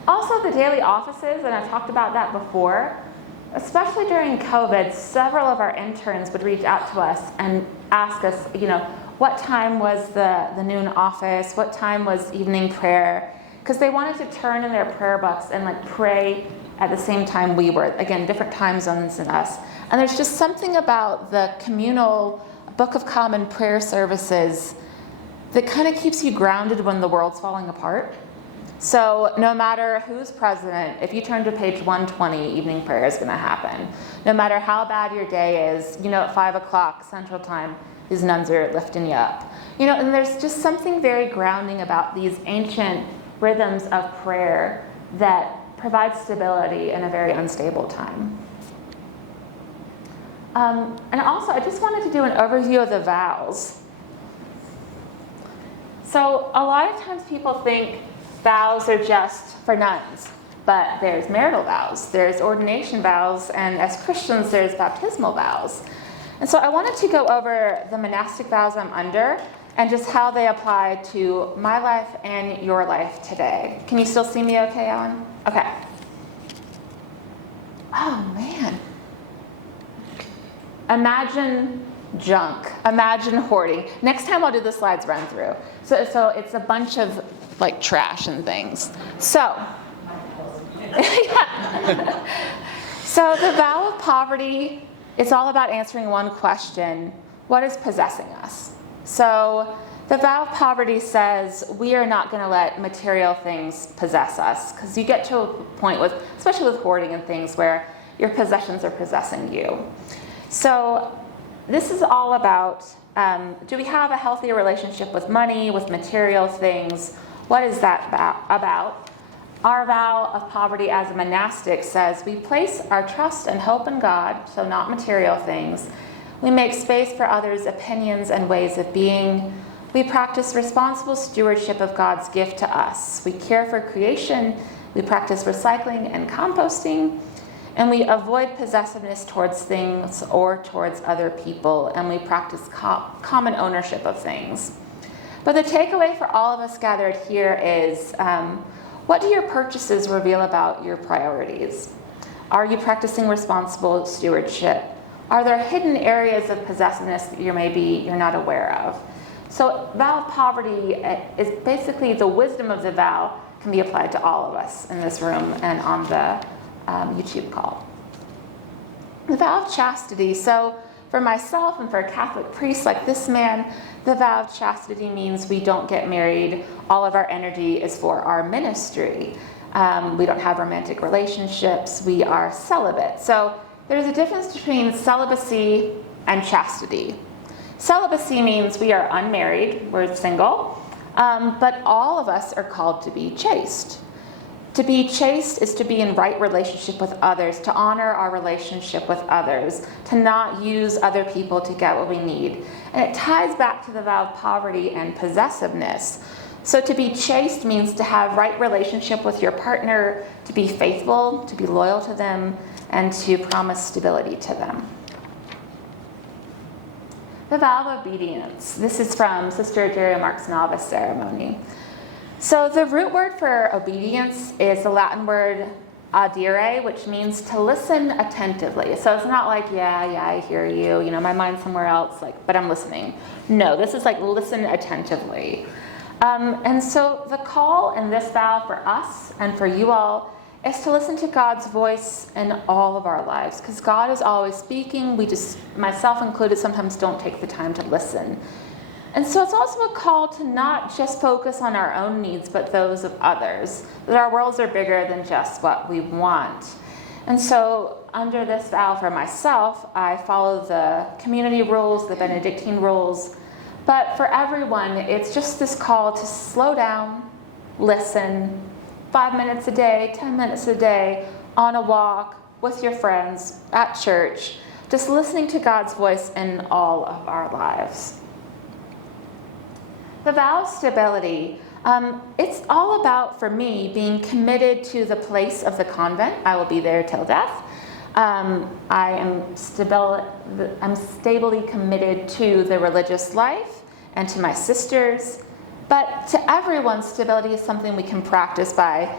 Also, the daily offices, and I've talked about that before, especially during COVID, several of our interns would reach out to us and ask us, what time was the noon office? What time was evening prayer? Because they wanted to turn in their prayer books and like pray at the same time we were. Again, different time zones than us. And there's just something about the communal Book of Common Prayer services that kind of keeps you grounded when the world's falling apart. So no matter who's president, if you turn to page 120, evening prayer is going to happen. No matter how bad your day is, at 5 o'clock Central Time, these nuns are lifting you up. And there's just something very grounding about these ancient rhythms of prayer that provide stability in a very unstable time. And also, I just wanted to do an overview of the vows. So a lot of times people think vows are just for nuns, but there's marital vows, there's ordination vows, and as Christians, there's baptismal vows. And so I wanted to go over the monastic vows I'm under and just how they apply to my life and your life today. Can you still see me okay, Alan? Okay. Oh, man. Imagine junk. Imagine hoarding. Next time I'll do the slides run through. So it's a bunch of like trash and things. So, so the vow of poverty, it's all about answering one question: what is possessing us? So the vow of poverty says we are not going to let material things possess us, because you get to a point with, especially with hoarding and things, where your possessions are possessing you. So this is all about, do we have a healthier relationship with money, with material things? What is that about? Our vow of poverty as a monastic says we place our trust and hope in God, so not material things. We make space for others' opinions and ways of being. We practice responsible stewardship of God's gift to us. We care for creation. We practice recycling and composting. And we avoid possessiveness towards things or towards other people. And we practice common ownership of things. But the takeaway for all of us gathered here is, what do your purchases reveal about your priorities? Are you practicing responsible stewardship? Are there hidden areas of possessiveness that you're not aware of? So vow of poverty is basically the wisdom of the vow can be applied to all of us in this room and on the YouTube call. The vow of chastity. So for myself and for a Catholic priest like this man, the vow of chastity means we don't get married. All of our energy is for our ministry. We don't have romantic relationships. We are celibate. So there's a difference between celibacy and chastity. Celibacy means we are unmarried, we're single, but all of us are called to be chaste. To be chaste is to be in right relationship with others, to honor our relationship with others, to not use other people to get what we need. And it ties back to the vow of poverty and possessiveness. So to be chaste means to have right relationship with your partner, to be faithful, to be loyal to them, and to promise stability to them. The vow of obedience. This is from Sister Jerry Mark's novice ceremony. So the root word for obedience is the Latin word audire, which means to listen attentively. So it's not like, yeah, I hear you, my mind's somewhere else, but I'm listening. No, this is like listen attentively. And so the call in this vow for us and for you all is to listen to God's voice in all of our lives, because God is always speaking. We just, myself included, sometimes don't take the time to listen. And so it's also a call to not just focus on our own needs, but those of others, that our worlds are bigger than just what we want. And so under this vow for myself, I follow the community rules, the Benedictine rules. But for everyone, it's just this call to slow down, listen, 5 minutes a day, 10 minutes a day, on a walk, with your friends, at church, just listening to God's voice in all of our lives. The vow of stability, it's all about, for me, being committed to the place of the convent. I will be there till death. I'm stably committed to the religious life and to my sisters. But to everyone, stability is something we can practice by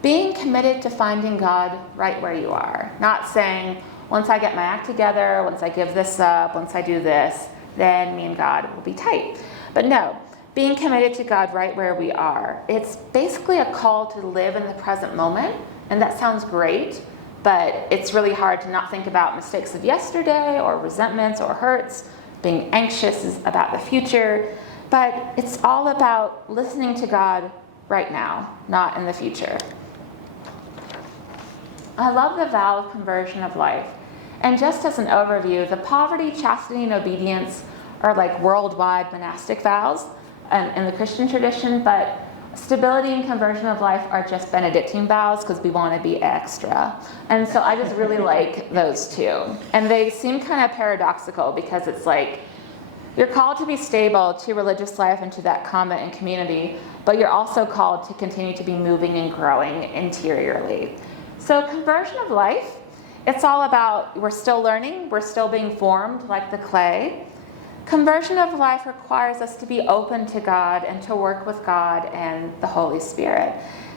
being committed to finding God right where you are. Not saying, once I get my act together, once I give this up, once I do this, then me and God will be tight. But no, being committed to God right where we are. It's basically a call to live in the present moment, and that sounds great, but it's really hard to not think about mistakes of yesterday or resentments or hurts, being anxious about the future. But it's all about listening to God right now, not in the future. I love the vow of conversion of life. And just as an overview, the poverty, chastity, and obedience are like worldwide monastic vows in the Christian tradition, but stability and conversion of life are just Benedictine vows because we want to be extra. And so I just really like those two. And they seem kind of paradoxical because it's like, you're called to be stable to religious life and to that convent and community, but you're also called to continue to be moving and growing interiorly. So conversion of life, it's all about, we're still learning, we're still being formed like the clay. Conversion of life requires us to be open to God and to work with God and the Holy Spirit.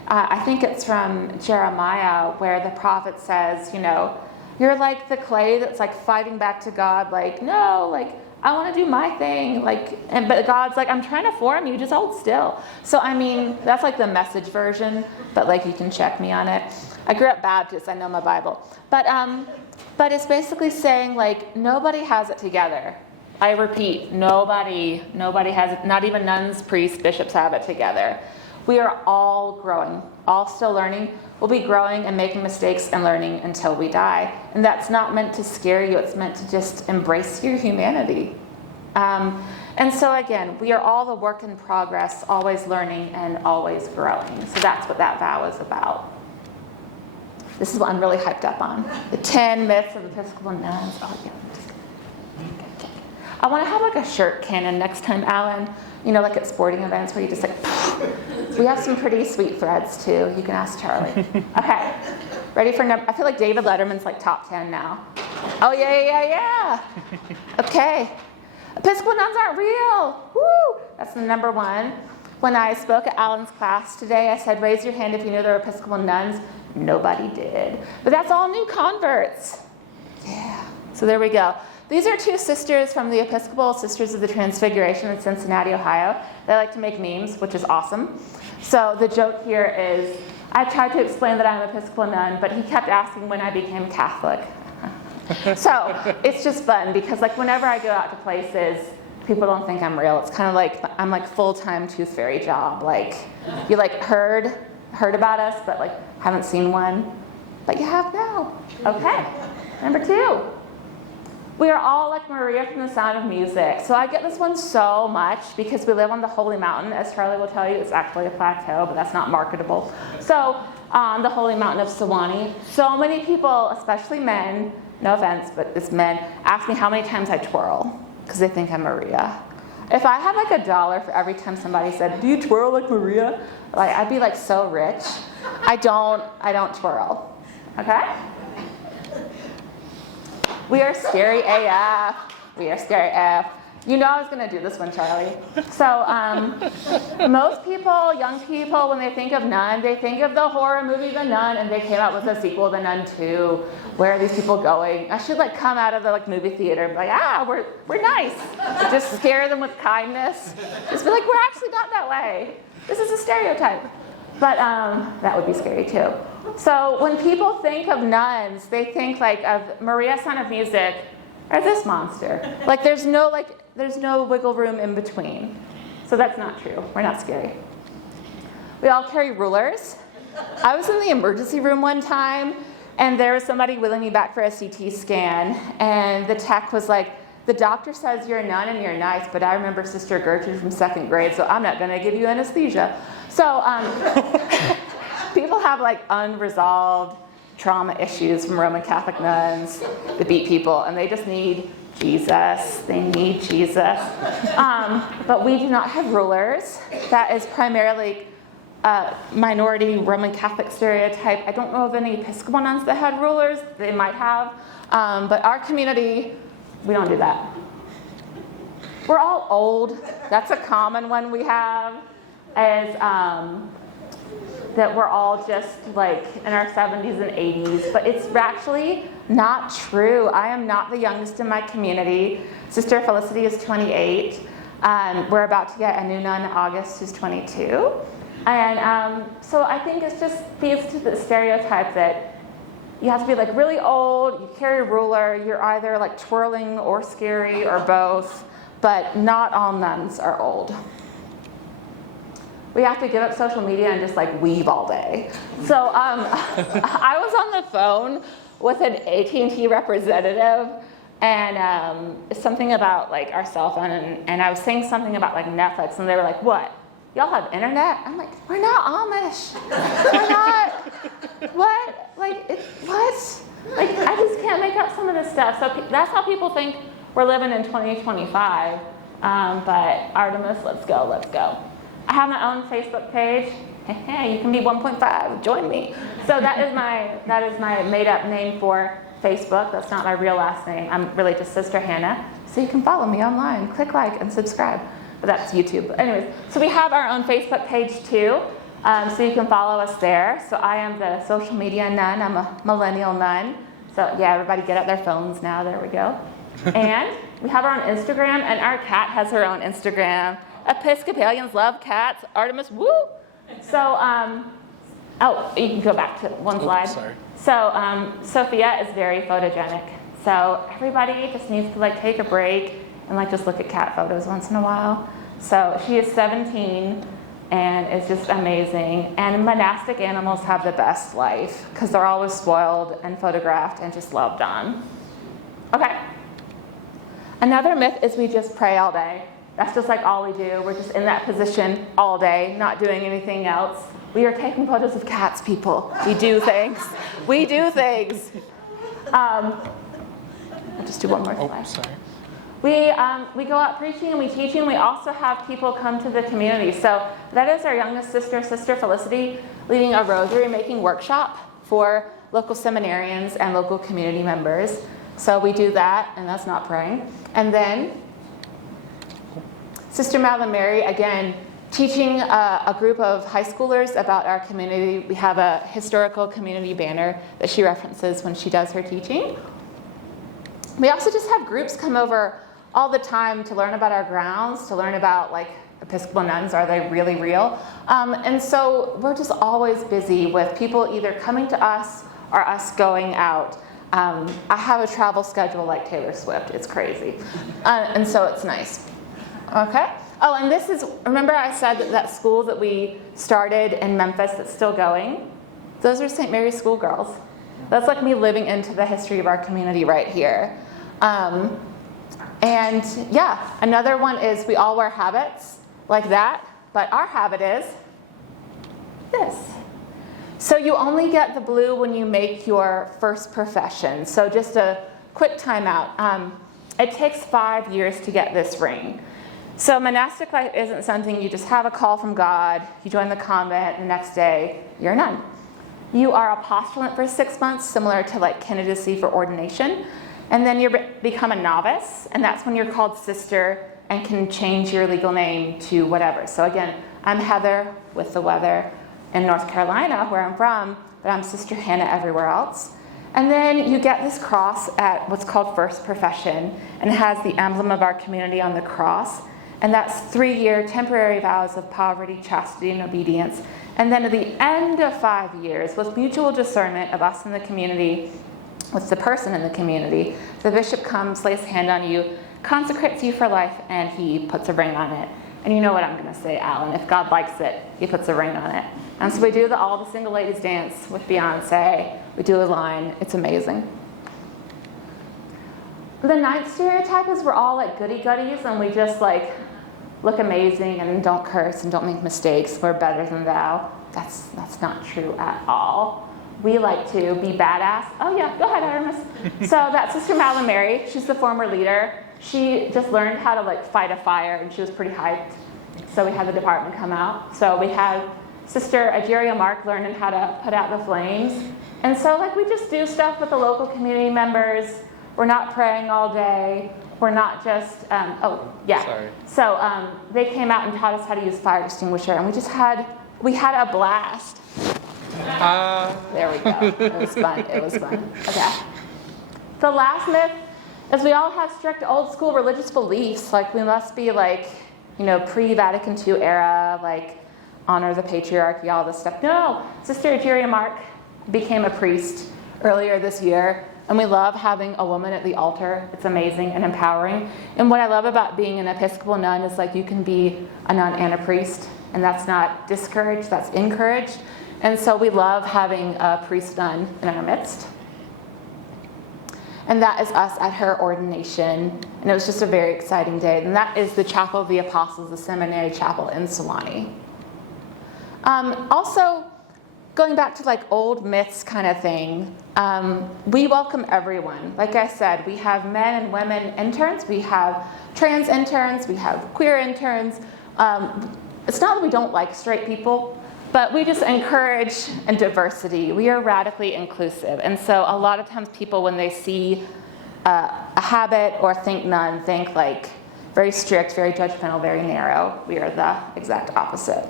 I think it's from Jeremiah where the prophet says, you're like the clay that's like fighting back to God, no, I want to do my thing, but God's like, I'm trying to form you, just hold still. So, that's like the Message version, but you can check me on it. I grew up Baptist, I know my Bible. But it's basically saying, nobody has it together. I repeat, nobody has it, not even nuns, priests, bishops have it together. We are all growing, all still learning. We'll be growing and making mistakes and learning until we die. And that's not meant to scare you. It's meant to just embrace your humanity. And so again, we are all the work in progress, always learning and always growing. So that's what that vow is about. This is what I'm really hyped up on. The 10 myths of Episcopal nuns. Oh yeah. I want to have a shirt cannon next time, Alan. At sporting events where you just we have some pretty sweet threads too. You can ask Charlie. Okay, ready for number? I feel like David Letterman's top 10 now. Oh yeah. Okay, Episcopal nuns aren't real. Woo! That's the number one. When I spoke at Alan's class today, I said, raise your hand if you knew there were Episcopal nuns. Nobody did. But that's all new converts. Yeah. So there we go. These are two sisters from the Episcopal Sisters of the Transfiguration in Cincinnati, Ohio. They like to make memes, which is awesome. So the joke here is, I tried to explain that I'm an Episcopal nun, but he kept asking when I became Catholic. So it's just fun because whenever I go out to places, people don't think I'm real. It's kind of I'm full-time tooth fairy job. You heard about us, but haven't seen one. But you have now. Okay. Number 2. We are all like Maria from The Sound of Music. So I get this one so much because we live on the Holy Mountain. As Charlie will tell you, it's actually a plateau, but that's not marketable. So on the Holy Mountain of Sewanee, so many people, especially men, no offense, but it's men, ask me how many times I twirl because they think I'm Maria. If I had like $1 for every time somebody said, "Do you twirl like Maria?" Like I'd be like so rich. I don't twirl. Okay? We are scary AF. We are scary AF. You know I was going to do this one, Charlie. So most people, young people, when they think of Nun, they think of the horror movie The Nun, and they came out with a sequel, The Nun 2. Where are these people going? I should like come out of the like movie theater and be like, we're nice. Just scare them with kindness. Just be like, we're actually not that way. This is a stereotype. But that would be scary too. So when people think of nuns, they think like of Maria, Son of Music, or this monster. Like there's no wiggle room in between. So that's not true. We're not scary. We all carry rulers. I was in the emergency room one time, and there was somebody wheeling me back for a CT scan, and the tech was like, "The doctor says you're a nun and you're nice, but I remember Sister Gertrude from 2nd grade, so I'm not going to give you anesthesia." So people have like unresolved trauma issues from Roman Catholic nuns that beat people, and they just need Jesus. They need Jesus. But we do not have rulers. That is primarily a minority Roman Catholic stereotype. I don't know of any Episcopal nuns that had rulers. They might have. But our community, we don't do that. We're all old. That's a common one we have. Is that we're all just like in our 70s and 80s, but it's actually not true. I am not the youngest in my community. Sister Felicity is 28. We're about to get a new nun in August who's 22. And so I think it just feeds to the stereotype that you have to be like really old, you carry a ruler, you're either like twirling or scary or both, but not all nuns are old. We have to give up social media and just like weave all day. So I was on the phone with an AT&T representative, and something about like our cell phone, and I was saying something about like Netflix, and they were like, "What? Y'all have internet?" I'm like, "We're not Amish. We're not. What? Like what? Like I just can't make up some of this stuff." So that's how people think we're living in 2025. But Artemis, let's go. I have my own Facebook page. Hey, you can be 1.5. Join me. So that is my made-up name for Facebook. That's not my real last name. I'm really just Sister Hannah. So you can follow me online. Click like and subscribe. But that's YouTube. But anyways, so we have our own Facebook page too. So you can follow us there. So I am the social media nun. I'm a millennial nun. So yeah, everybody get out their phones now. There we go. And we have our own Instagram, and our cat has her own Instagram. Episcopalians love cats. Artemis, woo! So, you can go back to one slide. Sorry. So, Sophia is very photogenic. So everybody just needs to like take a break and like just look at cat photos once in a while. So she is 17 and it's just amazing. And monastic animals have the best life because they're always spoiled and photographed and just loved on. Okay. Another myth is we just pray all day. That's just like all we do. We're just in that position all day, not doing anything else. We are taking photos of cats, people. We do things. We do things. I'll just do one more slide. Sorry. We go out preaching and we teaching. We also have people come to the community. So that is our youngest sister, Sister Felicity, leading a rosary making workshop for local seminarians and local community members. So we do that, and that's not praying. And then Sister Madeline Mary, again, teaching a group of high schoolers about our community. We have a historical community banner that she references when she does her teaching. We also just have groups come over all the time to learn about our grounds, to learn about like Episcopal nuns, are they really real? And so we're just always busy with people either coming to us or us going out. I have a travel schedule like Taylor Swift. It's crazy. And so it's nice. Okay. Oh, and this is, remember I said that school that we started in Memphis that's still going? Those are St. Mary's schoolgirls. That's like me living into the history of our community right here. And yeah, another one is we all wear habits like that, but our habit is this. So you only get the blue when you make your first profession. So just a quick timeout. It takes 5 years to get this ring. So monastic life isn't something you just have a call from God, you join the convent, the next day you're a nun. You are apostolate for 6 months, similar to like candidacy for ordination. And then you become a novice, and that's when you're called sister and can change your legal name to whatever. So again, I'm Heather with the weather in North Carolina, where I'm from, but I'm Sister Hannah everywhere else. And then you get this cross at what's called First Profession, and it has the emblem of our community on the cross. And that's 3-year temporary vows of poverty, chastity, and obedience. And then at the end of 5 years, with mutual discernment of us in the community, with the person in the community, the bishop comes, lays a hand on you, consecrates you for life, and he puts a ring on it. And you know what I'm going to say, Alan. If God likes it, he puts a ring on it. And so we do all the single ladies dance with Beyonce. We do a line. It's amazing. The 9th stereotype is we're all like goody-goodies, and we just like look amazing and don't curse and don't make mistakes. We're better than thou. That's not true at all. We like to be badass. Oh yeah, go ahead, Artemis. So that's Sister Madeline Mary. She's the former leader. She just learned how to like fight a fire, and she was pretty hyped. So we had the department come out. So we had Sister Egeria Mark learning how to put out the flames. And so like we just do stuff with the local community members. We're not praying all day. We're not just, Sorry. So they came out and taught us how to use fire extinguisher, and we had a blast. There we go. It was fun. Okay. The last myth is we all have strict old school religious beliefs. Like we must be like, pre-Vatican II era, like honor the patriarchy, all this stuff. No, Sister Egeria Mark became a priest earlier this year, and we love having a woman at the altar. It's amazing and empowering. And what I love about being an Episcopal nun is like you can be a nun and a priest, and that's not discouraged, that's encouraged. And so we love having a priest nun in our midst. And that is us at her ordination. And it was just a very exciting day. And that is the Chapel of the Apostles, the seminary chapel in Sewanee. Also, going back to like old myths kind of thing, we welcome everyone. Like I said, we have men and women interns. We have trans interns. We have queer interns. It's not that we don't like straight people, but we just encourage diversity. We are radically inclusive. And so a lot of times people, when they see a habit or think nun, think like very strict, very judgmental, very narrow. We are the exact opposite.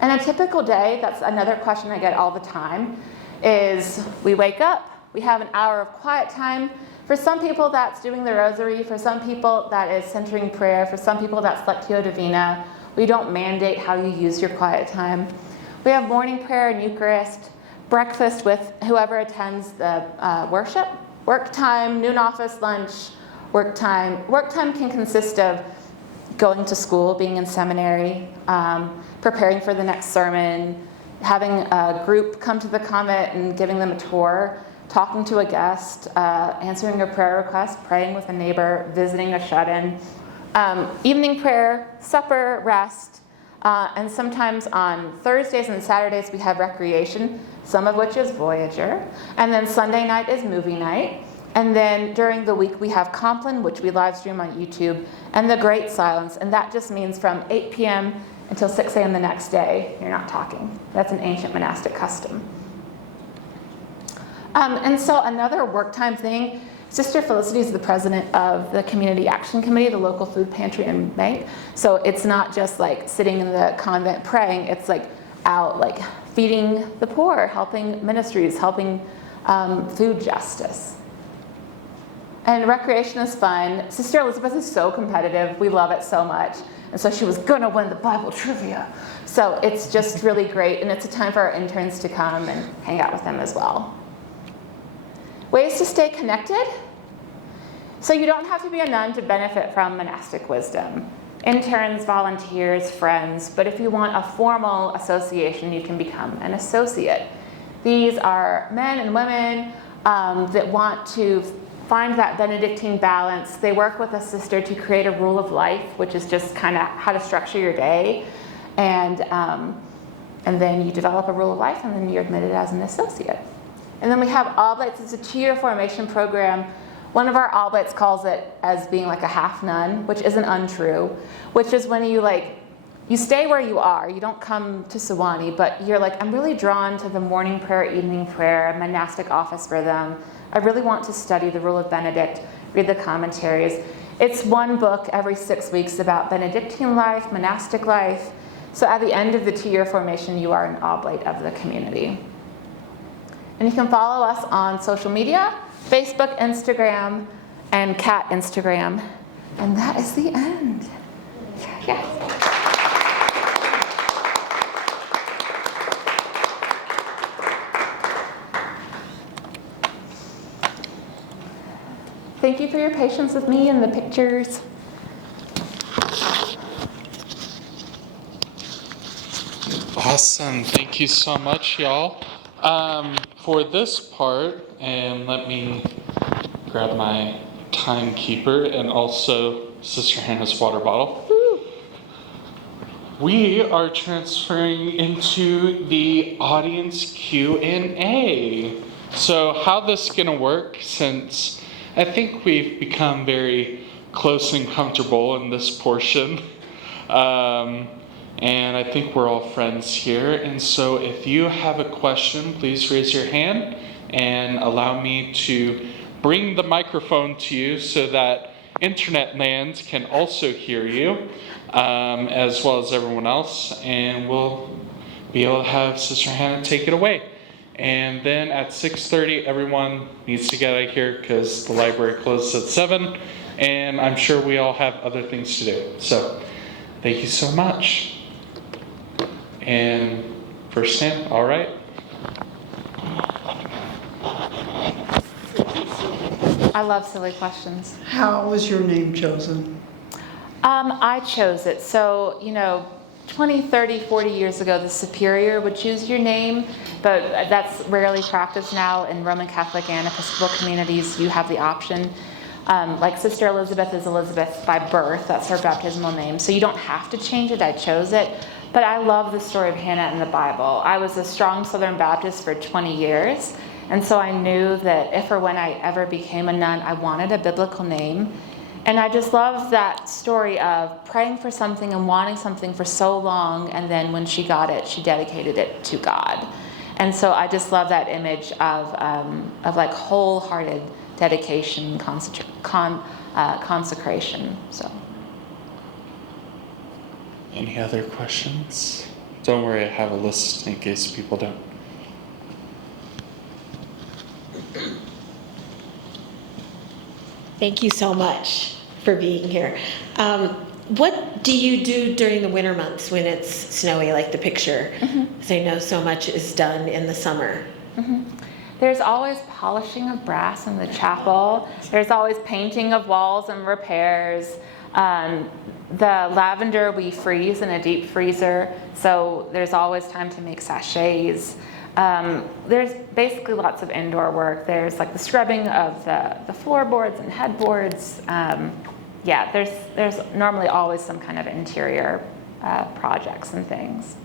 And a typical day, that's another question I get all the time, is we wake up, we have an hour of quiet time. For some people, that's doing the rosary. For some people, that is centering prayer. For some people, that's Lectio Divina. We don't mandate how you use your quiet time. We have morning prayer and Eucharist, breakfast with whoever attends the worship, work time, noon office, lunch, work time. Work time can consist of going to school, being in seminary, preparing for the next sermon, having a group come to the convent and giving them a tour, talking to a guest, answering a prayer request, praying with a neighbor, visiting a shut-in. Evening prayer, supper, rest, and sometimes on Thursdays and Saturdays we have recreation, some of which is Voyager, and then Sunday night is movie night, and then during the week we have Compline, which we live stream on YouTube, and the Great Silence, and that just means from 8 p.m. until 6 a.m. the next day, you're not talking. That's an ancient monastic custom. And so another work time thing, Sister Felicity is the president of the Community Action Committee, the local food pantry and bank. So it's not just like sitting in the convent praying, it's like out like feeding the poor, helping ministries, helping food justice. And recreation is fun. Sister Elizabeth is so competitive. We love it so much. And so she was gonna win the Bible trivia. So it's just really great. And it's a time for our interns to come and hang out with them as well. Ways to stay connected. So you don't have to be a nun to benefit from monastic wisdom. Interns, volunteers, friends, but if you want a formal association, you can become an associate. These are men and women that want to find that Benedictine balance. They work with a sister to create a rule of life, which is just kind of how to structure your day. And then you develop a rule of life, and then you're admitted as an associate. And then we have Oblates. It's a 2-year formation program One of our oblates calls it as being like a half nun, which isn't untrue, which is when you stay where you are. You don't come to Sewanee, but you're like, I'm really drawn to the morning prayer, evening prayer, monastic office rhythm. I really want to study the Rule of Benedict, read the commentaries. It's one book every 6 weeks about Benedictine life, monastic life. So at the end of the 2-year formation, you are an oblate of the community. And you can follow us on social media, Facebook, Instagram, and Cat Instagram. And that is the end. Yeah. Thank you for your patience with me and the pictures. Awesome. Thank you so much, y'all. For this part, and let me grab my timekeeper and also Sister Hannah's water bottle. We are transferring into the audience Q&A. So how this is going to work, since I think we've become very close and comfortable in this portion. And I think we're all friends here. And so if you have a question, please raise your hand and allow me to bring the microphone to you so that internet land can also hear you, as well as everyone else. And we'll be able to have Sister Hannah take it away. And then at 6:30, everyone needs to get out of here because the library closes at 7. And I'm sure we all have other things to do. So thank you so much. And first hand, all right. I love silly questions. How was your name chosen? I chose it. So, 20, 30, 40 years ago, the superior would choose your name, but that's rarely practiced now in Roman Catholic and Episcopal communities. You have the option. Like Sister Elizabeth is Elizabeth by birth. That's her baptismal name. So you don't have to change it. I chose it. But I love the story of Hannah in the Bible. I was a strong Southern Baptist for 20 years. And so I knew that if or when I ever became a nun, I wanted a biblical name. And I just love that story of praying for something and wanting something for so long. And then when she got it, she dedicated it to God. And so I just love that image of like wholehearted dedication, consecration. So. Any other questions? Don't worry, I have a list in case people don't. Thank you so much for being here. What do you do during the winter months when it's snowy, like the picture? Because I know so much is done in the summer. There's always polishing of brass in the chapel. There's always painting of walls and repairs. The lavender we freeze in a deep freezer, so there's always time to make sachets. There's basically lots of indoor work. There's like the scrubbing of the floorboards and headboards. There's normally always some kind of interior projects and things.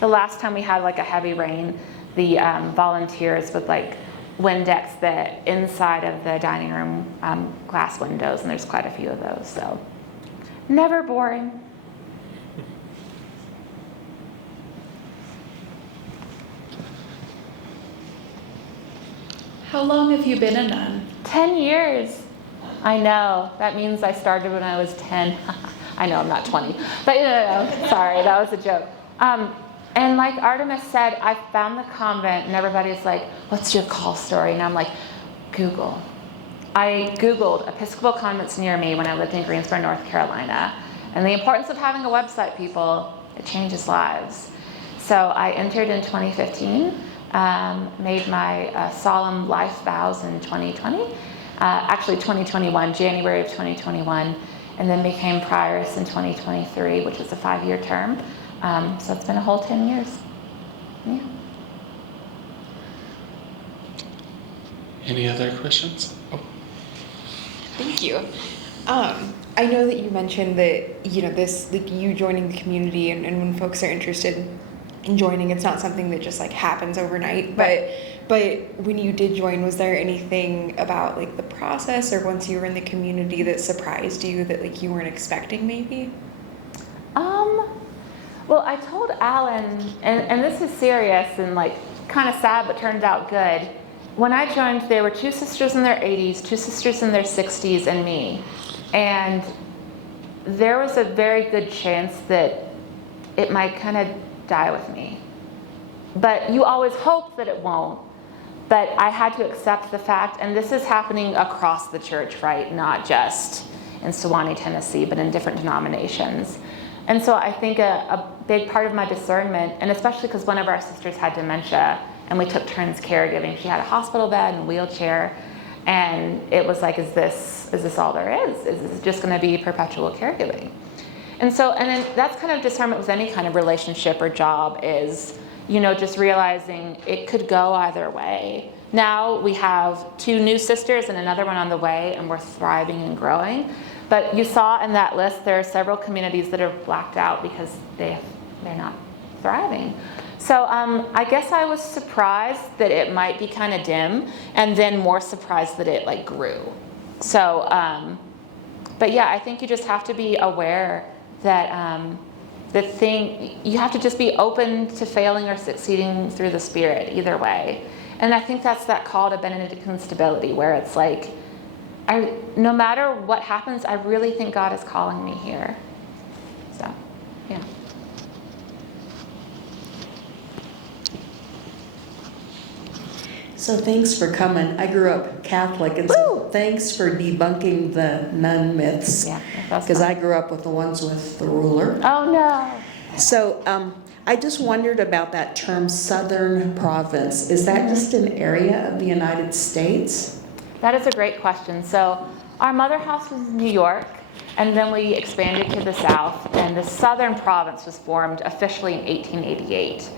The last time we had like a heavy rain, the volunteers would like Windex the inside of the dining room glass windows, and there's quite a few of those. So never boring. How long have you been a nun? 10 years. I know. That means I started when I was 10. I know I'm not 20. But sorry, that was a joke. And like Artemis said, I found the convent and everybody's like, what's your call story? And I'm like, Google. I Googled Episcopal convents near me when I lived in Greensboro, North Carolina. And the importance of having a website, people, it changes lives. So I entered in 2015, made my solemn life vows in 2020, actually 2021, January of 2021, and then became Prioress in 2023, which is a 5-year term. So it's been a whole 10 years. Yeah. Any other questions? Oh. Thank you. I know that you mentioned that, this, like you joining the community and when folks are interested in joining, it's not something that just like happens overnight, but But when you did join, was there anything about like the process or once you were in the community that surprised you that like you weren't expecting maybe? Well, I told Alan, and this is serious and like kind of sad, but turned out good. When I joined, there were 2 sisters in their 80s, 2 sisters in their 60s, and me. And there was a very good chance that it might kind of die with me. But you always hope that it won't. But I had to accept the fact, and this is happening across the church, right? Not just in Sewanee, Tennessee, but in different denominations. And so I think a big part of my discernment, and especially because one of our sisters had dementia, and we took turns caregiving. She had a hospital bed and a wheelchair, and it was like, is this all there is? Is this just going to be perpetual caregiving? And then that's kind of discernment with any kind of relationship or job is, just realizing it could go either way. Now we have 2 new sisters and another one on the way, and we're thriving and growing. But you saw in that list, there are several communities that are blacked out because they're not thriving. So I guess I was surprised that it might be kind of dim, and then more surprised that it like grew. So, but yeah, I think you just have to be aware that you have to just be open to failing or succeeding through the Spirit, either way. And I think that's that call to Benedictine stability, where it's like, no matter what happens, I really think God is calling me here. So, yeah. So thanks for coming. I grew up Catholic, and so thanks for debunking the nun myths. Yeah, that's Because fun. I grew up with the ones with the ruler. Oh no. So I just wondered about that term Southern Province. Is that just an area of the United States? That is a great question. So our mother house was in New York, and then we expanded to the south, and the Southern Province was formed officially in 1888.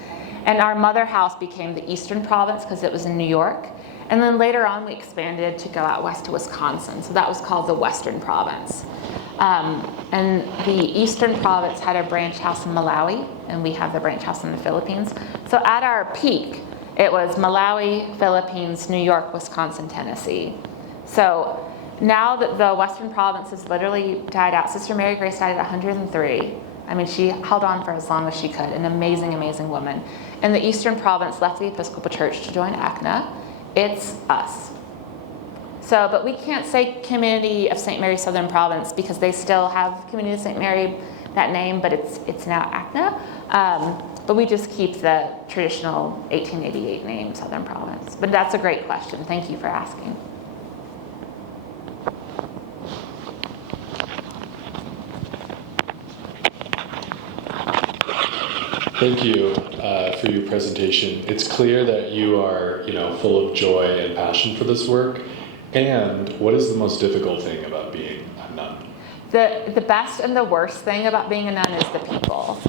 And our mother house became the Eastern Province because it was in New York. And then later on, we expanded to go out west to Wisconsin. So that was called the Western Province. And the Eastern Province had a branch house in Malawi, and we have the branch house in the Philippines. So at our peak, it was Malawi, Philippines, New York, Wisconsin, Tennessee. So now that the Western Province has literally died out, Sister Mary Grace died at 103. I mean, she held on for as long as she could. An amazing, amazing woman. And the Eastern Province left the Episcopal Church to join ACNA. It's us. So, but we can't say Community of St. Mary Southern Province because they still have Community of St. Mary, that name, but it's now ACNA. But we just keep the traditional 1888 name, Southern Province. But that's a great question. Thank you for asking. Thank you for your presentation. It's clear that you are, full of joy and passion for this work. And what is the most difficult thing about being a nun? The best and the worst thing about being a nun is the people.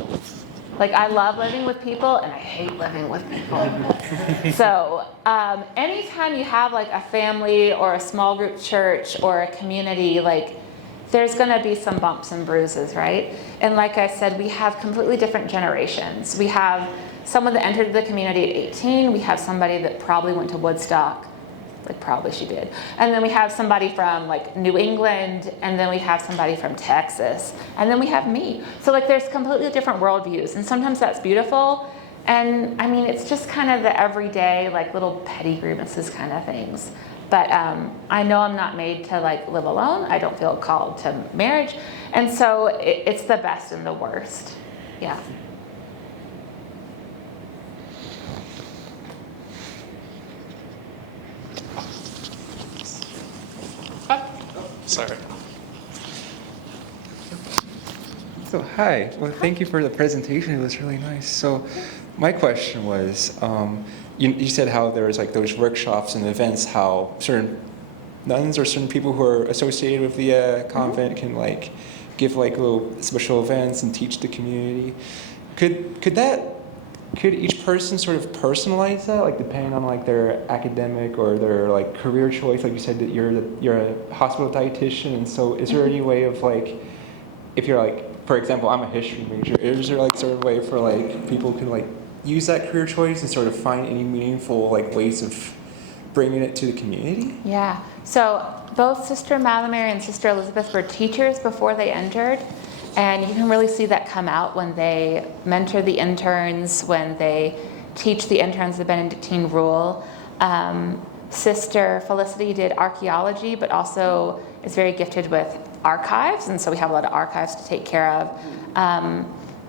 Like, I love living with people, and I hate living with people. So anytime you have like a family or a small group church or a community, like, there's going to be some bumps and bruises, right? And like I said, we have completely different generations. We have someone that entered the community at 18. We have somebody that probably went to Woodstock. Like, probably she did. And then we have somebody from like New England, and then we have somebody from Texas, and then we have me. So like, there's completely different worldviews, and sometimes that's beautiful. And I mean, it's just kind of the everyday, like, little petty grievances kind of things. But I know I'm not made to like live alone. I don't feel called to marriage, and so it's the best and the worst. Yeah. Sorry. So hi, well thank you for the presentation, it was really nice. So my question was, you said how there was like those workshops and events, how certain nuns or certain people who are associated with the convent can like give like little special events and teach the community. Could each person sort of personalize that, like depending on like their academic or their like career choice? Like you said that you're a hospital dietitian, and so is there any way of like, if you're like, for example, I'm a history major, is there like sort of way for like people can like use that career choice and sort of find any meaningful like ways of bringing it to the community? Yeah. So both Sister Malamary and Sister Elizabeth were teachers before they entered. And you can really see that come out when they mentor the interns, when they teach the interns the Benedictine rule. Sister Felicity did archaeology, but also is very gifted with archives, and so we have a lot of archives to take care of.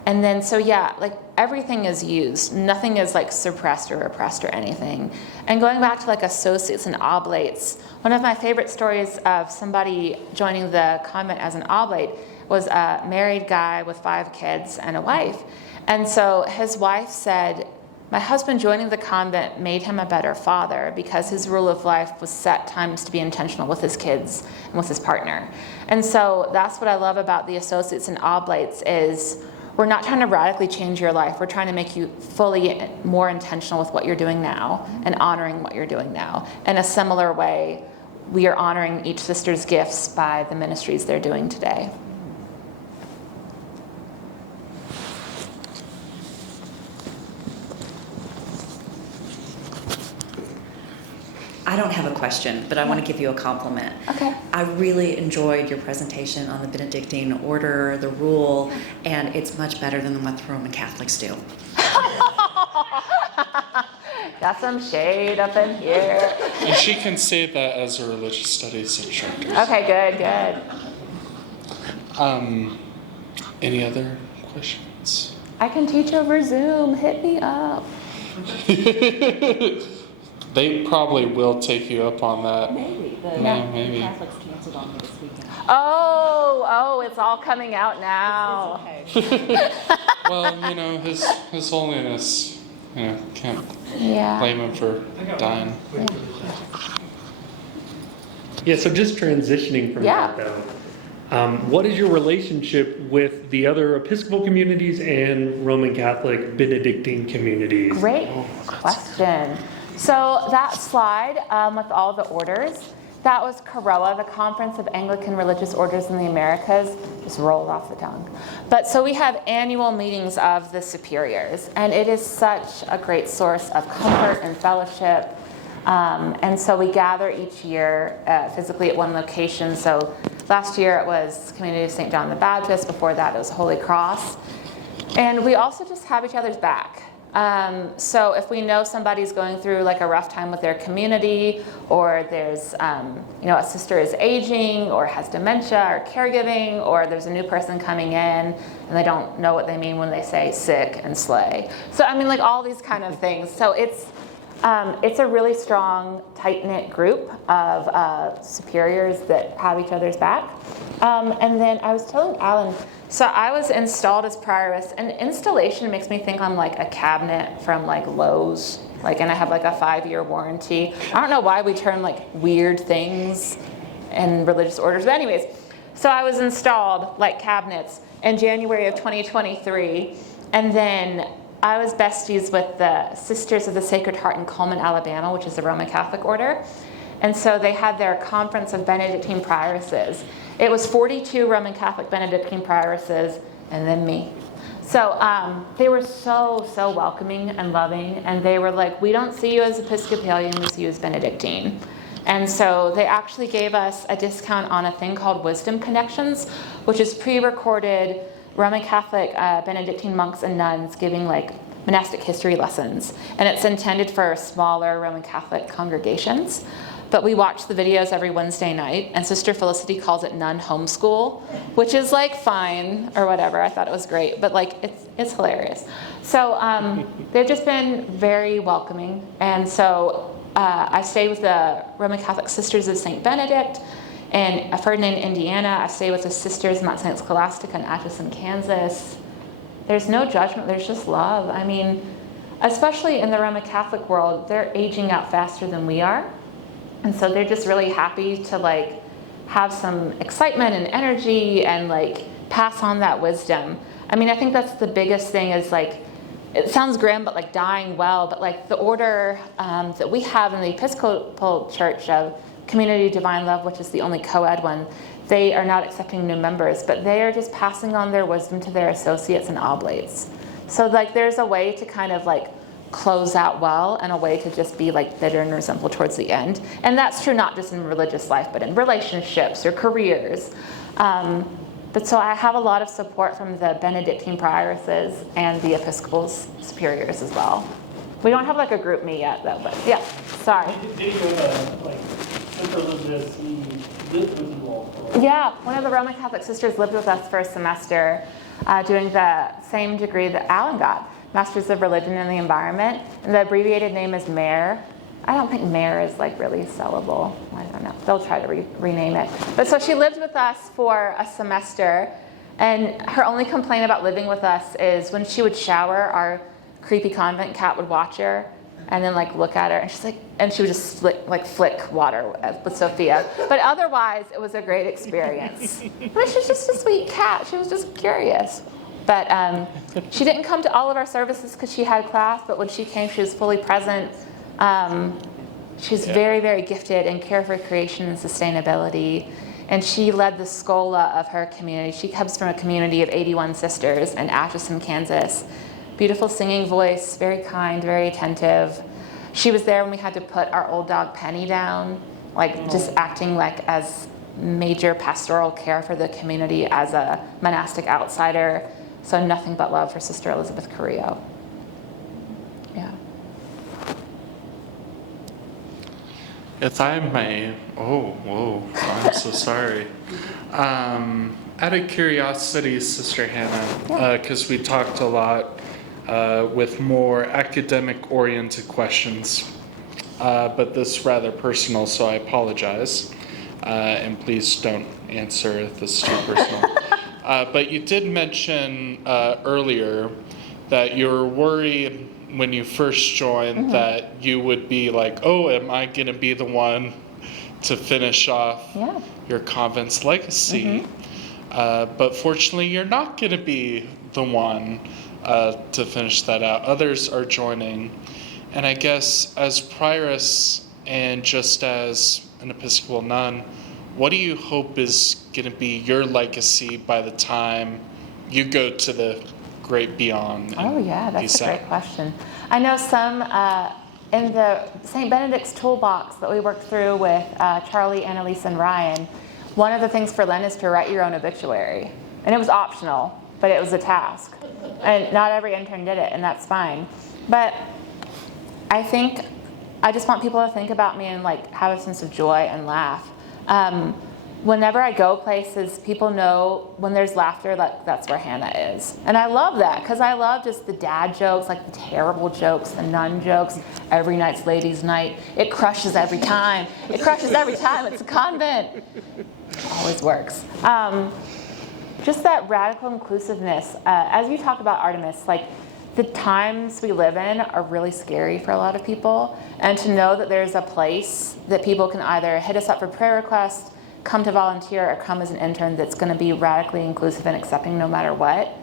And then, so yeah, like everything is used. Nothing is like suppressed or repressed or anything. And going back to like associates and oblates, one of my favorite stories of somebody joining the convent as an oblate was a married guy with 5 kids and a wife. And so his wife said, my husband joining the convent made him a better father because his rule of life was set times to be intentional with his kids and with his partner. And so that's what I love about the associates and oblates is we're not trying to radically change your life. We're trying to make you fully more intentional with what you're doing now and honoring what you're doing now. In a similar way, we are honoring each sister's gifts by the ministries they're doing today. I don't have a question, but I want to give you a compliment. Okay. I really enjoyed your presentation on the Benedictine order, the rule, and it's much better than what the Roman Catholics do. Got some shade up in here. And she can say that as a religious studies instructor. Okay, good. Any other questions? I can teach over Zoom. Hit me up. They probably will take you up on that. Maybe. The Maybe. Catholics canceled on me this weekend. Oh, it's all coming out now. It's okay. Well, you know, His Holiness, you know, can't Yeah. blame him for dying. Yeah, so just transitioning from Yeah. that though, what is your relationship with the other Episcopal communities and Roman Catholic Benedictine communities? Great question. So that slide with all the orders, that was COROA, the Conference of Anglican Religious Orders in the Americas. Just rolled off the tongue. But so we have annual meetings of the superiors, and it is such a great source of comfort and fellowship. And so we gather each year physically at one location. So last year it was Community of St. John the Baptist. Before that it was Holy Cross. And we also just have each other's back. So if we know somebody's going through like a rough time with their community, or there's, a sister is aging or has dementia or caregiving, or there's a new person coming in and they don't know what they mean when they say sick and slay. So I mean, like all these kind of things. So it's a really strong, tight-knit group of superiors that have each other's back. And then I was telling Alan, so I was installed as prioress, and installation makes me think I'm like a cabinet from like Lowe's, and I have like a 5-year warranty. I don't know why we term like weird things in religious orders, but anyways, so I was installed like cabinets in January of 2023, and then I was besties with the Sisters of the Sacred Heart in Coleman, Alabama, which is the Roman Catholic order. And so they had their conference of Benedictine prioresses. It was 42 Roman Catholic Benedictine prioresses and then me. So they were so welcoming and loving. And they were like, we don't see you as Episcopalian, we see you as Benedictine. And so they actually gave us a discount on a thing called Wisdom Connections, which is pre-recorded Roman Catholic Benedictine monks and nuns giving like monastic history lessons. And it's intended for smaller Roman Catholic congregations. But we watch the videos every Wednesday night, and Sister Felicity calls it nun homeschool, which is like fine or whatever. I thought it was great, but like it's hilarious. So they've just been very welcoming. And so I stayed with the Roman Catholic Sisters of St. Benedict in Ferdinand, Indiana. I stay with the Sisters Mount St. Scholastica in Atchison, Kansas. There's no judgment, there's just love. I mean, especially in the Roman Catholic world, they're aging out faster than we are. And so they're just really happy to like have some excitement and energy and like pass on that wisdom. I mean, I think that's the biggest thing is like, it sounds grim, but like dying well, but like the order that we have in the Episcopal Church of Community of Divine Love, which is the only co-ed one, they are not accepting new members, but they are just passing on their wisdom to their associates and oblates. So like there's a way to kind of like close out well and a way to just be like bitter and resentful towards the end. And that's true not just in religious life, but in relationships or careers. But so I have a lot of support from the Benedictine prioresses and the Episcopal superiors as well. We don't have like a group me yet though, but yeah, sorry. Did you go to like Sister Elizabeth, who lived with you all for a while? Yeah, one of the Roman Catholic sisters lived with us for a semester doing the same degree that Alan got, Masters of Religion and the Environment. And the abbreviated name is MARE. I don't think MARE is like really sellable. I don't know. They'll try to rename it. But so she lived with us for a semester, and her only complaint about living with us is when she would shower, our creepy convent cat would watch her and then like look at her, and she's like, and she would just flick water with Sophia. But otherwise, it was a great experience. But she's just a sweet cat. She was just curious. But she didn't come to all of our services because she had class. But when she came, she was fully present. She's very, very gifted in care for creation and sustainability. And she led the Schola of her community. She comes from a community of 81 sisters in Atchison, Kansas. Beautiful singing voice, very kind, very attentive. She was there when we had to put our old dog Penny down, like just acting like as major pastoral care for the community as a monastic outsider. So nothing but love for Sister Elizabeth Carrillo. Yeah. If I may, I'm so sorry. Out of curiosity, Sister Hannah, because we talked a lot with more academic-oriented questions, but this is rather personal, so I apologize. And please don't answer if this is too personal. But you did mention earlier that you were worried when you first joined that you would be like, oh, am I going to be the one to finish off your convent's legacy? But fortunately, you're not going to be the one to finish that out. Others are joining. And I guess as prioress and just as an Episcopal nun, what do you hope is going to be your legacy by the time you go to the great beyond? Oh yeah, that's a great question. I know some in the St. Benedict's toolbox that we worked through with Charlie, Annalise, and Ryan, one of the things for Lent is to write your own obituary. And it was optional, but it was a task. And not every intern did it, and that's fine. But I think I just want people to think about me and like have a sense of joy and laugh. Whenever I go places, people know when there's laughter, that's where Hannah is. And I love that, because I love just the dad jokes, like the terrible jokes, the nun jokes. Every night's ladies' night. It crushes every time. It crushes every time. It's a convent. Always works. Just that radical inclusiveness. As you talk about Artemis, like the times we live in are really scary for a lot of people. And to know that there's a place that people can either hit us up for prayer requests, come to volunteer, or come as an intern that's going to be radically inclusive and accepting no matter what.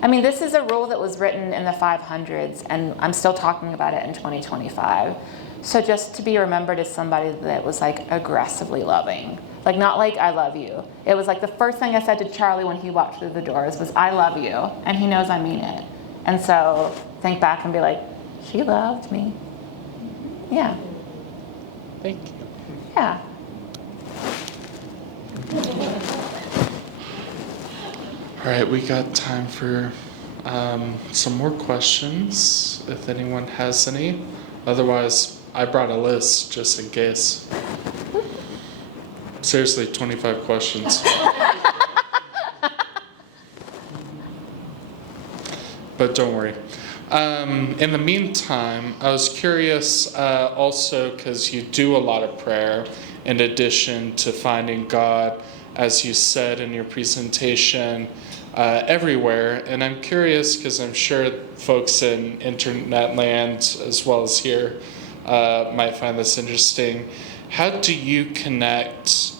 I mean, this is a rule that was written in the 500s, and I'm still talking about it in 2025. So just to be remembered as somebody that was like aggressively loving. Like not like I love you. It was like the first thing I said to Charlie when he walked through the doors was I love you, and he knows I mean it. And so think back and be like, she loved me. Yeah. Thank you. Yeah. All right, we got time for some more questions, if anyone has any. Otherwise, I brought a list just in case. Seriously, 25 questions. But don't worry. In the meantime, I was curious also because you do a lot of prayer in addition to finding God, as you said in your presentation, everywhere. And I'm curious because I'm sure folks in internet land as well as here might find this interesting. How do you connect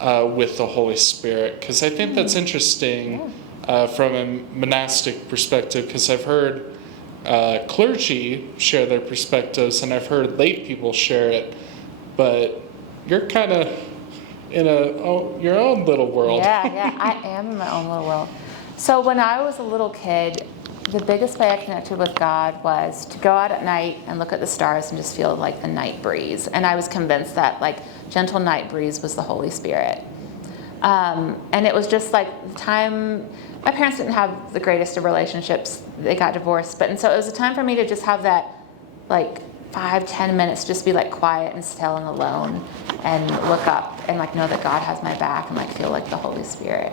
with the Holy Spirit? Because I think that's interesting from a monastic perspective, because I've heard clergy share their perspectives and I've heard lay people share it, but you're kind of in your own little world. Yeah, I am in my own little world. So when I was a little kid, the biggest way I connected with God was to go out at night and look at the stars and just feel like the night breeze. And I was convinced that like gentle night breeze was the Holy Spirit. And it was just like the time, my parents didn't have the greatest of relationships. They got divorced. And so it was a time for me to just have that like 5-10 minutes, just be like quiet and still and alone and look up and like know that God has my back and like feel like the Holy Spirit.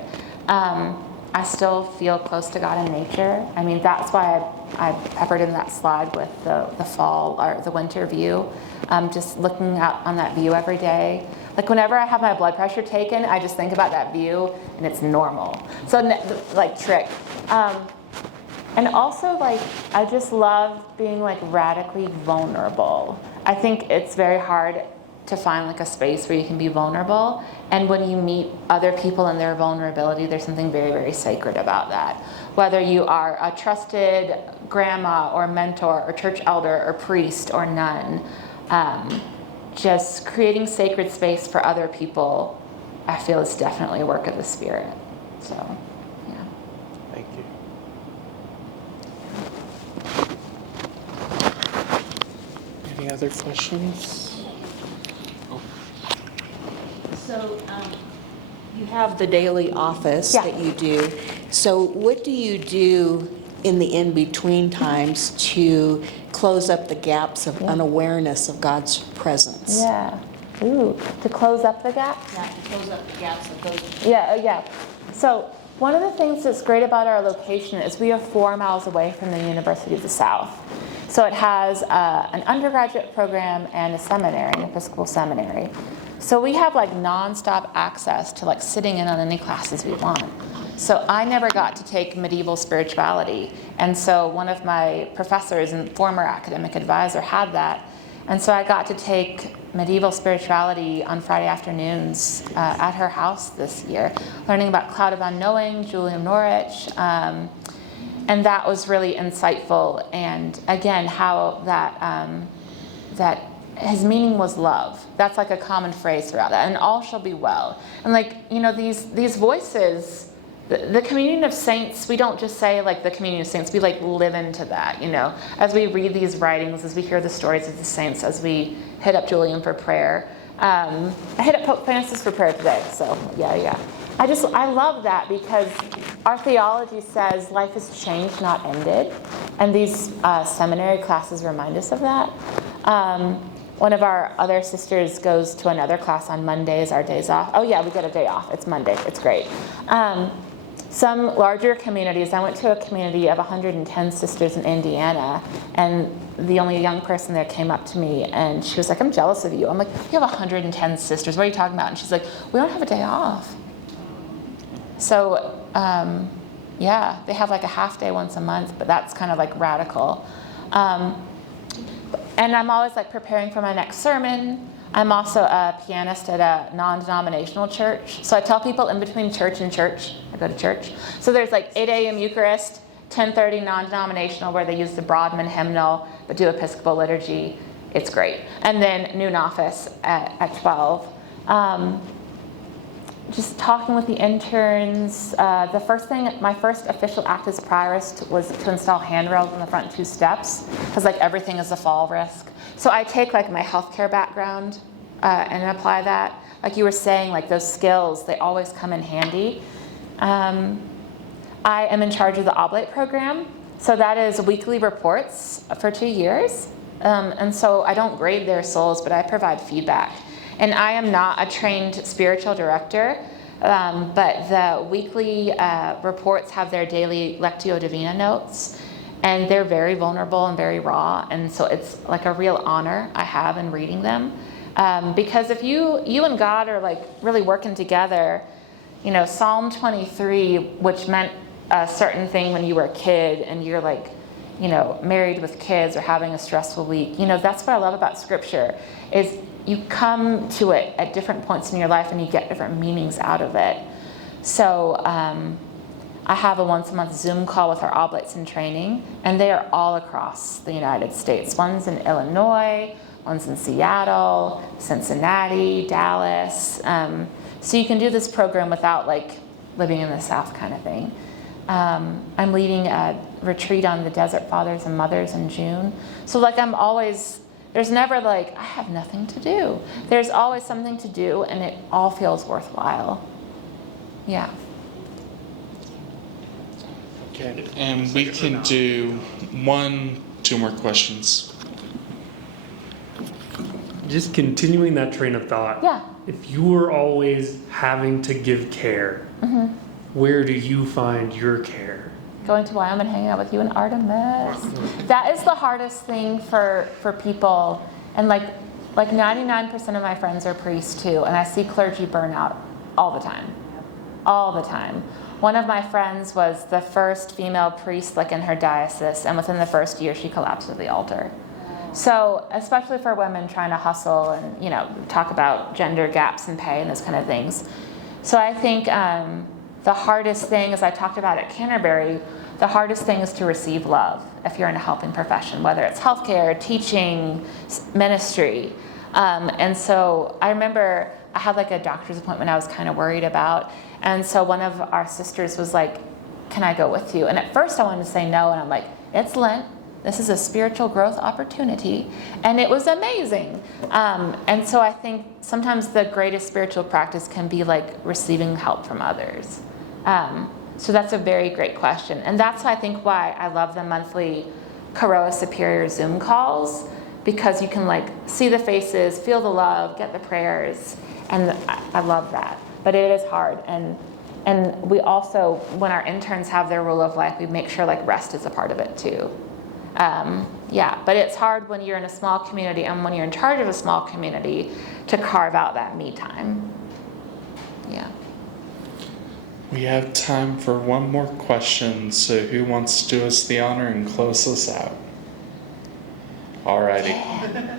I still feel close to God in nature. I mean, that's why I peppered in that slide with the fall or the winter view. Just looking out on that view every day. Like whenever I have my blood pressure taken, I just think about that view and it's normal. So like trick. And also like, I just love being like radically vulnerable. I think it's very hard to find like a space where you can be vulnerable. And when you meet other people and their vulnerability, there's something very, very sacred about that. Whether you are a trusted grandma or mentor or church elder or priest or nun, just creating sacred space for other people, I feel is definitely a work of the Spirit. So, yeah. Thank you. Any other questions? So you have the daily office Yeah. that you do. So what do you do in the in-between times to close up the gaps of unawareness of God's presence? Yeah. Ooh, to close up the gap? Yeah, to close up the gaps of those. Yeah. So one of the things that's great about our location is we are 4 miles away from the University of the South. So it has an undergraduate program and a seminary, an Episcopal seminary. So we have like nonstop access to like sitting in on any classes we want. So I never got to take medieval spirituality. And so one of my professors and former academic advisor had that. And so I got to take medieval spirituality on Friday afternoons at her house this year, learning about Cloud of Unknowing, Julian Norwich. And that was really insightful. And again, how that his meaning was love. That's like a common phrase throughout that. And all shall be well. And like, you know, these voices, the communion of saints, we don't just say like the communion of saints, we like live into that, you know, as we read these writings, as we hear the stories of the saints, as we hit up Julian for prayer. I hit up Pope Francis for prayer today, so yeah. I love that because our theology says life is changed, not ended. And these seminary classes remind us of that. One of our other sisters goes to another class on Mondays, our days off. Oh yeah, we get a day off. It's Monday. It's great. Some larger communities, I went to a community of 110 sisters in Indiana, and the only young person there came up to me and she was like, I'm jealous of you. I'm like, you have 110 sisters. What are you talking about? And she's like, we don't have a day off. So, yeah, they have like a half day once a month, but that's kind of like radical. And I'm always like preparing for my next sermon. I'm also a pianist at a non-denominational church. So I tell people in between church and church, I go to church. So there's like 8 a.m. Eucharist, 10:30 non-denominational where they use the Broadman hymnal but do Episcopal liturgy. It's great. And then noon office at 12. Just talking with the interns. My first official act as prioress was to install handrails on the front 2 steps because like everything is a fall risk. So I take like my healthcare background and apply that. Like you were saying, like those skills, they always come in handy. I am in charge of the oblate program. So that is weekly reports for 2 years. And so I don't grade their souls, but I provide feedback. And I am not a trained spiritual director, but the weekly reports have their daily Lectio Divina notes, and they're very vulnerable and very raw, and so it's like a real honor I have in reading them. Because if you and God are like really working together, you know, Psalm 23, which meant a certain thing when you were a kid, and you're like, you know, married with kids or having a stressful week, you know, that's what I love about Scripture, is you come to it at different points in your life and you get different meanings out of it. So I have a once-a-month Zoom call with our oblates in training, and they are all across the United States. One's in Illinois, one's in Seattle, Cincinnati, Dallas. So you can do this program without like living in the South kind of thing. I'm leading a retreat on the Desert Fathers and Mothers in June. So like I'm always, there's never like, I have nothing to do. There's always something to do, and it all feels worthwhile. Yeah. And we can do 2 more questions. Just continuing that train of thought. Yeah. If you were always having to give care, where do you find your care? Going to Wyoming, hanging out with you and Artemis. That is the hardest thing for people. And like 99% of my friends are priests too, and I see clergy burnout all the time. All the time. One of my friends was the first female priest like in her diocese, and within the first year she collapsed at the altar. So, especially for women trying to hustle and, you know, talk about gender gaps in pay and those kind of things. So I think the hardest thing, as I talked about at Canterbury, the hardest thing is to receive love if you're in a helping profession, whether it's healthcare, teaching, ministry. And so I remember I had like a doctor's appointment I was kind of worried about. And so one of our sisters was like, can I go with you? And at first I wanted to say no, and I'm like, it's Lent. This is a spiritual growth opportunity. And it was amazing. And so I think sometimes the greatest spiritual practice can be like receiving help from others. So that's a very great question. And that's, I think, why I love the monthly Coroa Superior Zoom calls, because you can like see the faces, feel the love, get the prayers. And I love that. But it is hard. And we also, when our interns have their rule of life, we make sure like rest is a part of it too. Yeah, but it's hard when you're in a small community and when you're in charge of a small community to carve out that me time. Yeah. We have time for one more question, so who wants to do us the honor and close us out? Alrighty. Yeah.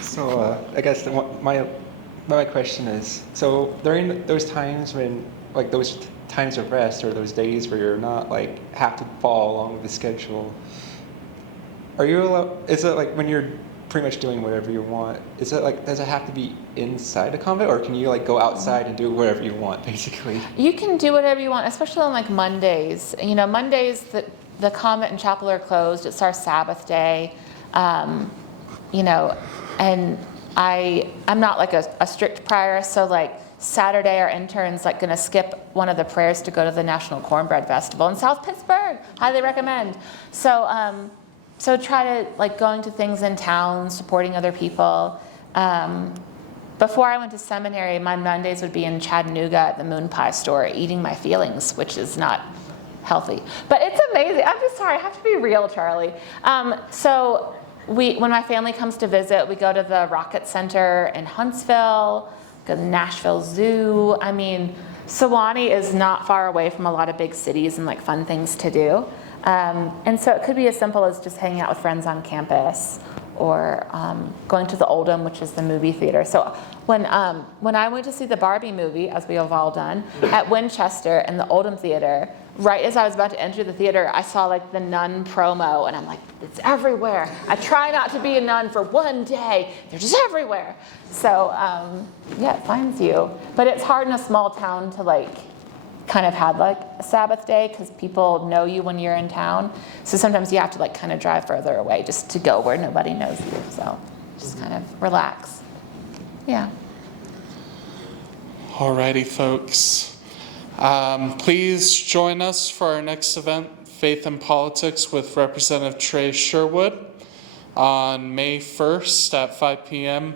So I guess my question is, so during those times when, like those times of rest or those days where you're not like have to follow along with the schedule, are you allowed, is it like when you're pretty much doing whatever you want, is it like, does it have to be inside a convent, or can you like go outside and do whatever you want basically? You can do whatever you want, especially on like Mondays. You know, Mondays the convent and chapel are closed. It's our Sabbath day. You know, and I'm not like a strict prioress, so like Saturday our intern's like gonna skip one of the prayers to go to the National Cornbread Festival in South Pittsburgh. Highly recommend. So try to like going to things in town, supporting other people. Before I went to seminary, my Mondays would be in Chattanooga at the Moon Pie store eating my feelings, which is not healthy. But it's amazing. I'm just sorry, I have to be real, Charlie. So when my family comes to visit, we go to the Rocket Center in Huntsville, go to the Nashville Zoo. I mean, Sewanee is not far away from a lot of big cities and like fun things to do. And so it could be as simple as just hanging out with friends on campus, or going to the Oldham, which is the movie theater. So when I went to see the Barbie movie, as we have all done, at Winchester in the Oldham Theater, right as I was about to enter the theater, I saw like the nun promo, and I'm like, it's everywhere. I try not to be a nun for one day. They're just everywhere. So yeah, it finds you. But it's hard in a small town to like kind of have like a Sabbath day, because people know you when you're in town. So sometimes you have to like kind of drive further away just to go where nobody knows you. So just kind of relax. Yeah. Alrighty, folks. Please join us for our next event, Faith and Politics, with Representative Trey Sherwood on May 1st at 5 p.m.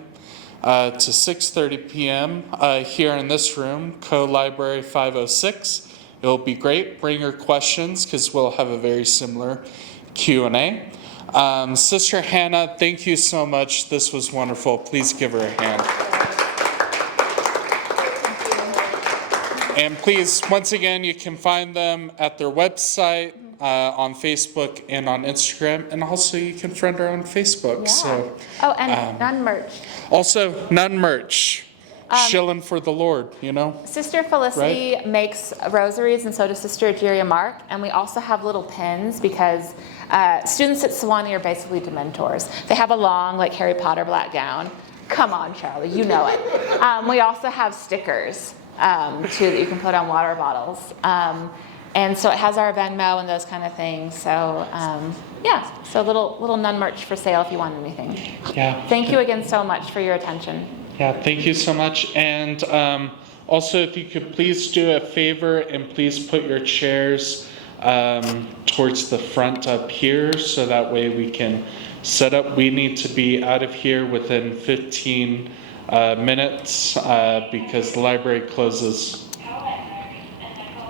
To 6:30 p.m. Here in this room, Co-Library 506. It'll be great. Bring your questions, because we'll have a very similar Q&A. Sister Hannah, thank you so much. This was wonderful. Please give her a hand. And please, once again, you can find them at their website, on Facebook and on Instagram, and also you can friend her on Facebook. Yeah. So, and nun merch. Also, nun merch. Shilling for the Lord, you know? Sister Felicity Right? makes rosaries, and so does Sister Egeria Mark. And we also have little pins, because students at Sewanee are basically Dementors. They have a long, like Harry Potter black gown. Come on, Charlie, you know it. We also have stickers too that you can put on water bottles. And so it has our Venmo and those kind of things. So yeah, so little nun merch for sale if you want anything. Yeah. Thank you again so much for your attention. Yeah, thank you so much. And also, if you could please do a favor and please put your chairs towards the front up here so that way we can set up. We need to be out of here within 15 minutes because the library closes